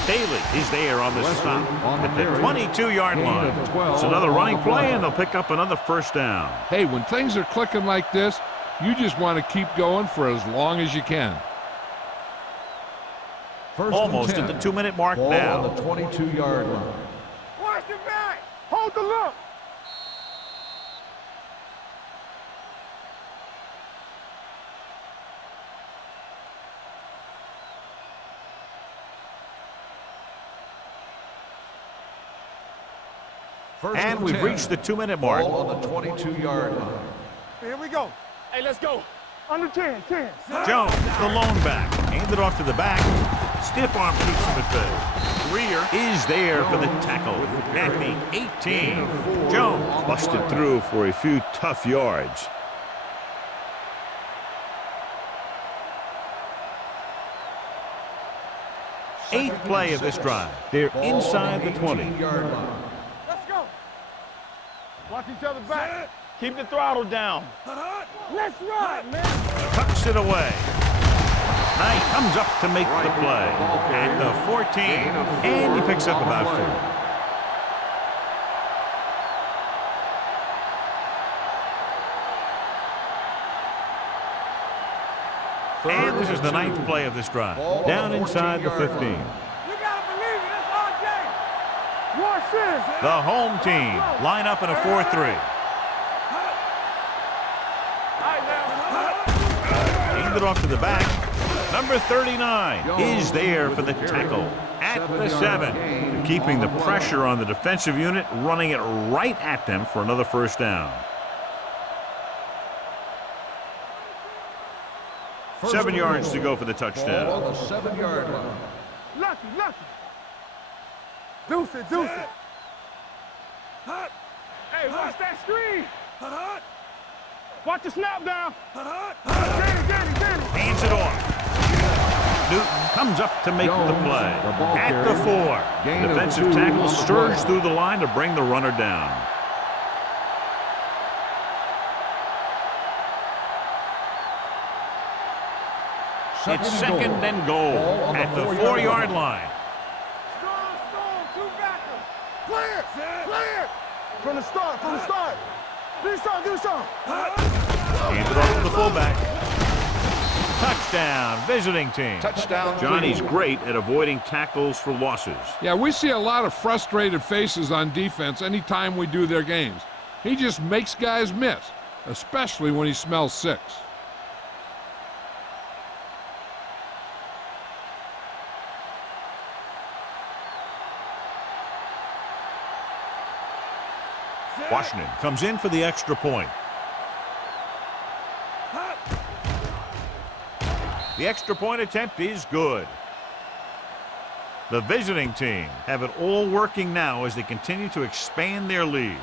Bailey is there on the stop at the 22-yard line. It's another running play, and they'll pick up another 1st down. Hey, when things are clicking like this, you just want to keep going for as long as you can. Almost at the 2-minute mark now. On the 22-yard line. Watch it back. Hold the look. And we've reached the 2-minute mark. Ball on the 22-yard line. Here we go. Hey, let's go. Under 10. Jones, the lone back, handed off to the back. Stiff arm keeps him at bay. Greer is there for the tackle at the 18. Jones busted through for a few tough yards. Eighth play of this drive. They're inside the 20. Let's go. Watch each other back. Keep the throttle down. Let's ride, man. Tucks it away. Knight comes up to make the play at the 14, and he picks up about 4. And this is the 9th play of this drive. Down inside the 15. You gotta believe it. It's RJ. Watch this. The home team line up in a 4-3. Handed off to the back. Number 39 is there for the tackle at the 7. Keeping the pressure on the defensive unit, running it right at them for another 1st down. 7 yards to go for the touchdown. On the 7-yard line. Lucky. Deuce it. Hey, watch that screen. Watch the snap down. Get it. Hands it off. Newton comes up to make the play at the 4. Defensive tackle surged through the line to bring the runner down. It's 2nd and goal at the 4-yard line. Strong, two backers. Clear. From the start. Do something. Hands it off to the fullback. Touchdown, visiting team. Touchdown. Johnny's great at avoiding tackles for losses. Yeah, we see a lot of frustrated faces on defense anytime we do their games. He just makes guys miss, especially when he smells 6. Washington comes in for the extra point. The extra point attempt is good. The visiting team have it all working now as they continue to expand their lead.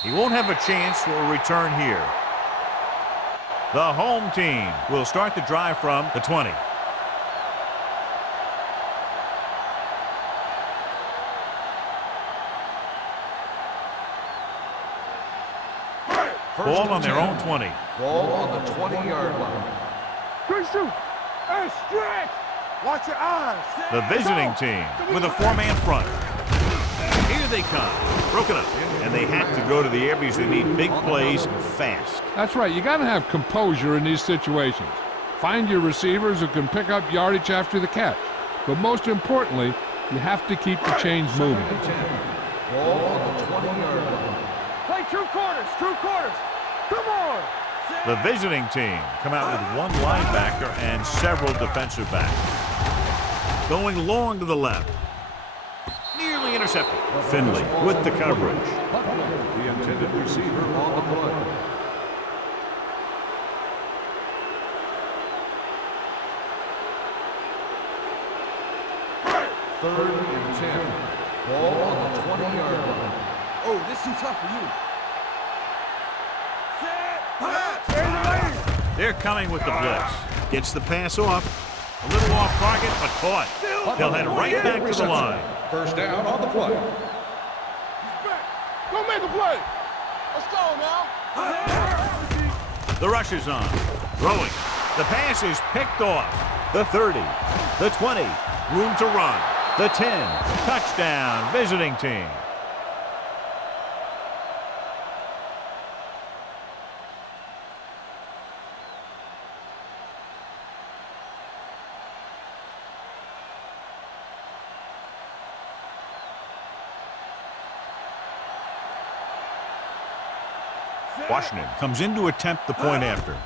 He won't have a chance for a return here. The home team will start the drive from the 20. Ball on their own 20. Ball on the 20-yard line. Good shoot. Hey, stretch. Watch your eyes. The visiting team with a 4-man front. Here they come. Broken up. And they have to go to the air because they need big plays fast. That's right. You got to have composure in these situations. Find your receivers who can pick up yardage after the catch. But most importantly, you have to keep the chains moving. Ball on the 20-yard line. Play true quarters. True quarters. Come on. The visiting team come out with one linebacker and several defensive backs. Going long to the left. Nearly intercepted. Finley with the coverage. The intended receiver on the play. Third and 10. Ball on the 20-yard line. Oh, this is too tough for you. They're coming with the blitz. Gets the pass off. A little off target, but caught. They'll head right back to the line. First down on the play. Go make a play. Let's go now. The rush is on. Throwing. The pass is picked off. The 30. The 20. Room to run. The 10. Touchdown. Visiting team. Washington comes in to attempt the point after.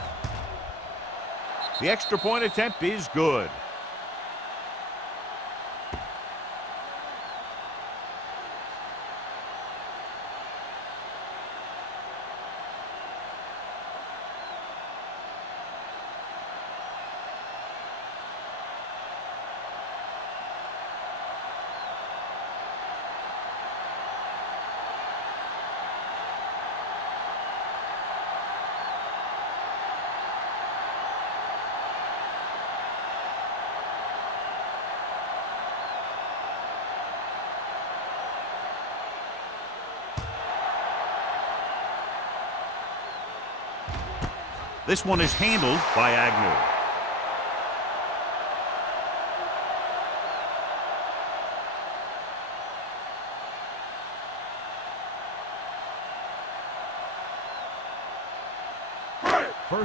The extra point attempt is good. This one is handled by Agnew.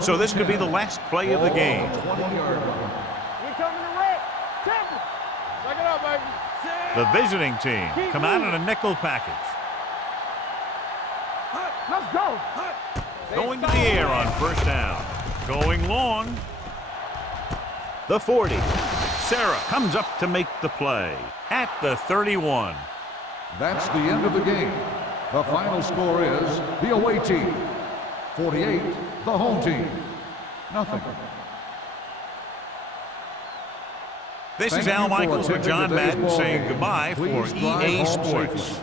So this could be the last play of the game. We coming to red. Temple. Check it out, baby. The visiting team come out in a nickel package. Let's go. Going to the air on first down. Going long. The 40. Sarah comes up to make the play at the 31. That's the end of the game. The final score is the away team 48, the home team nothing. This is Al Michaels with John Madden saying goodbye for EA Sports.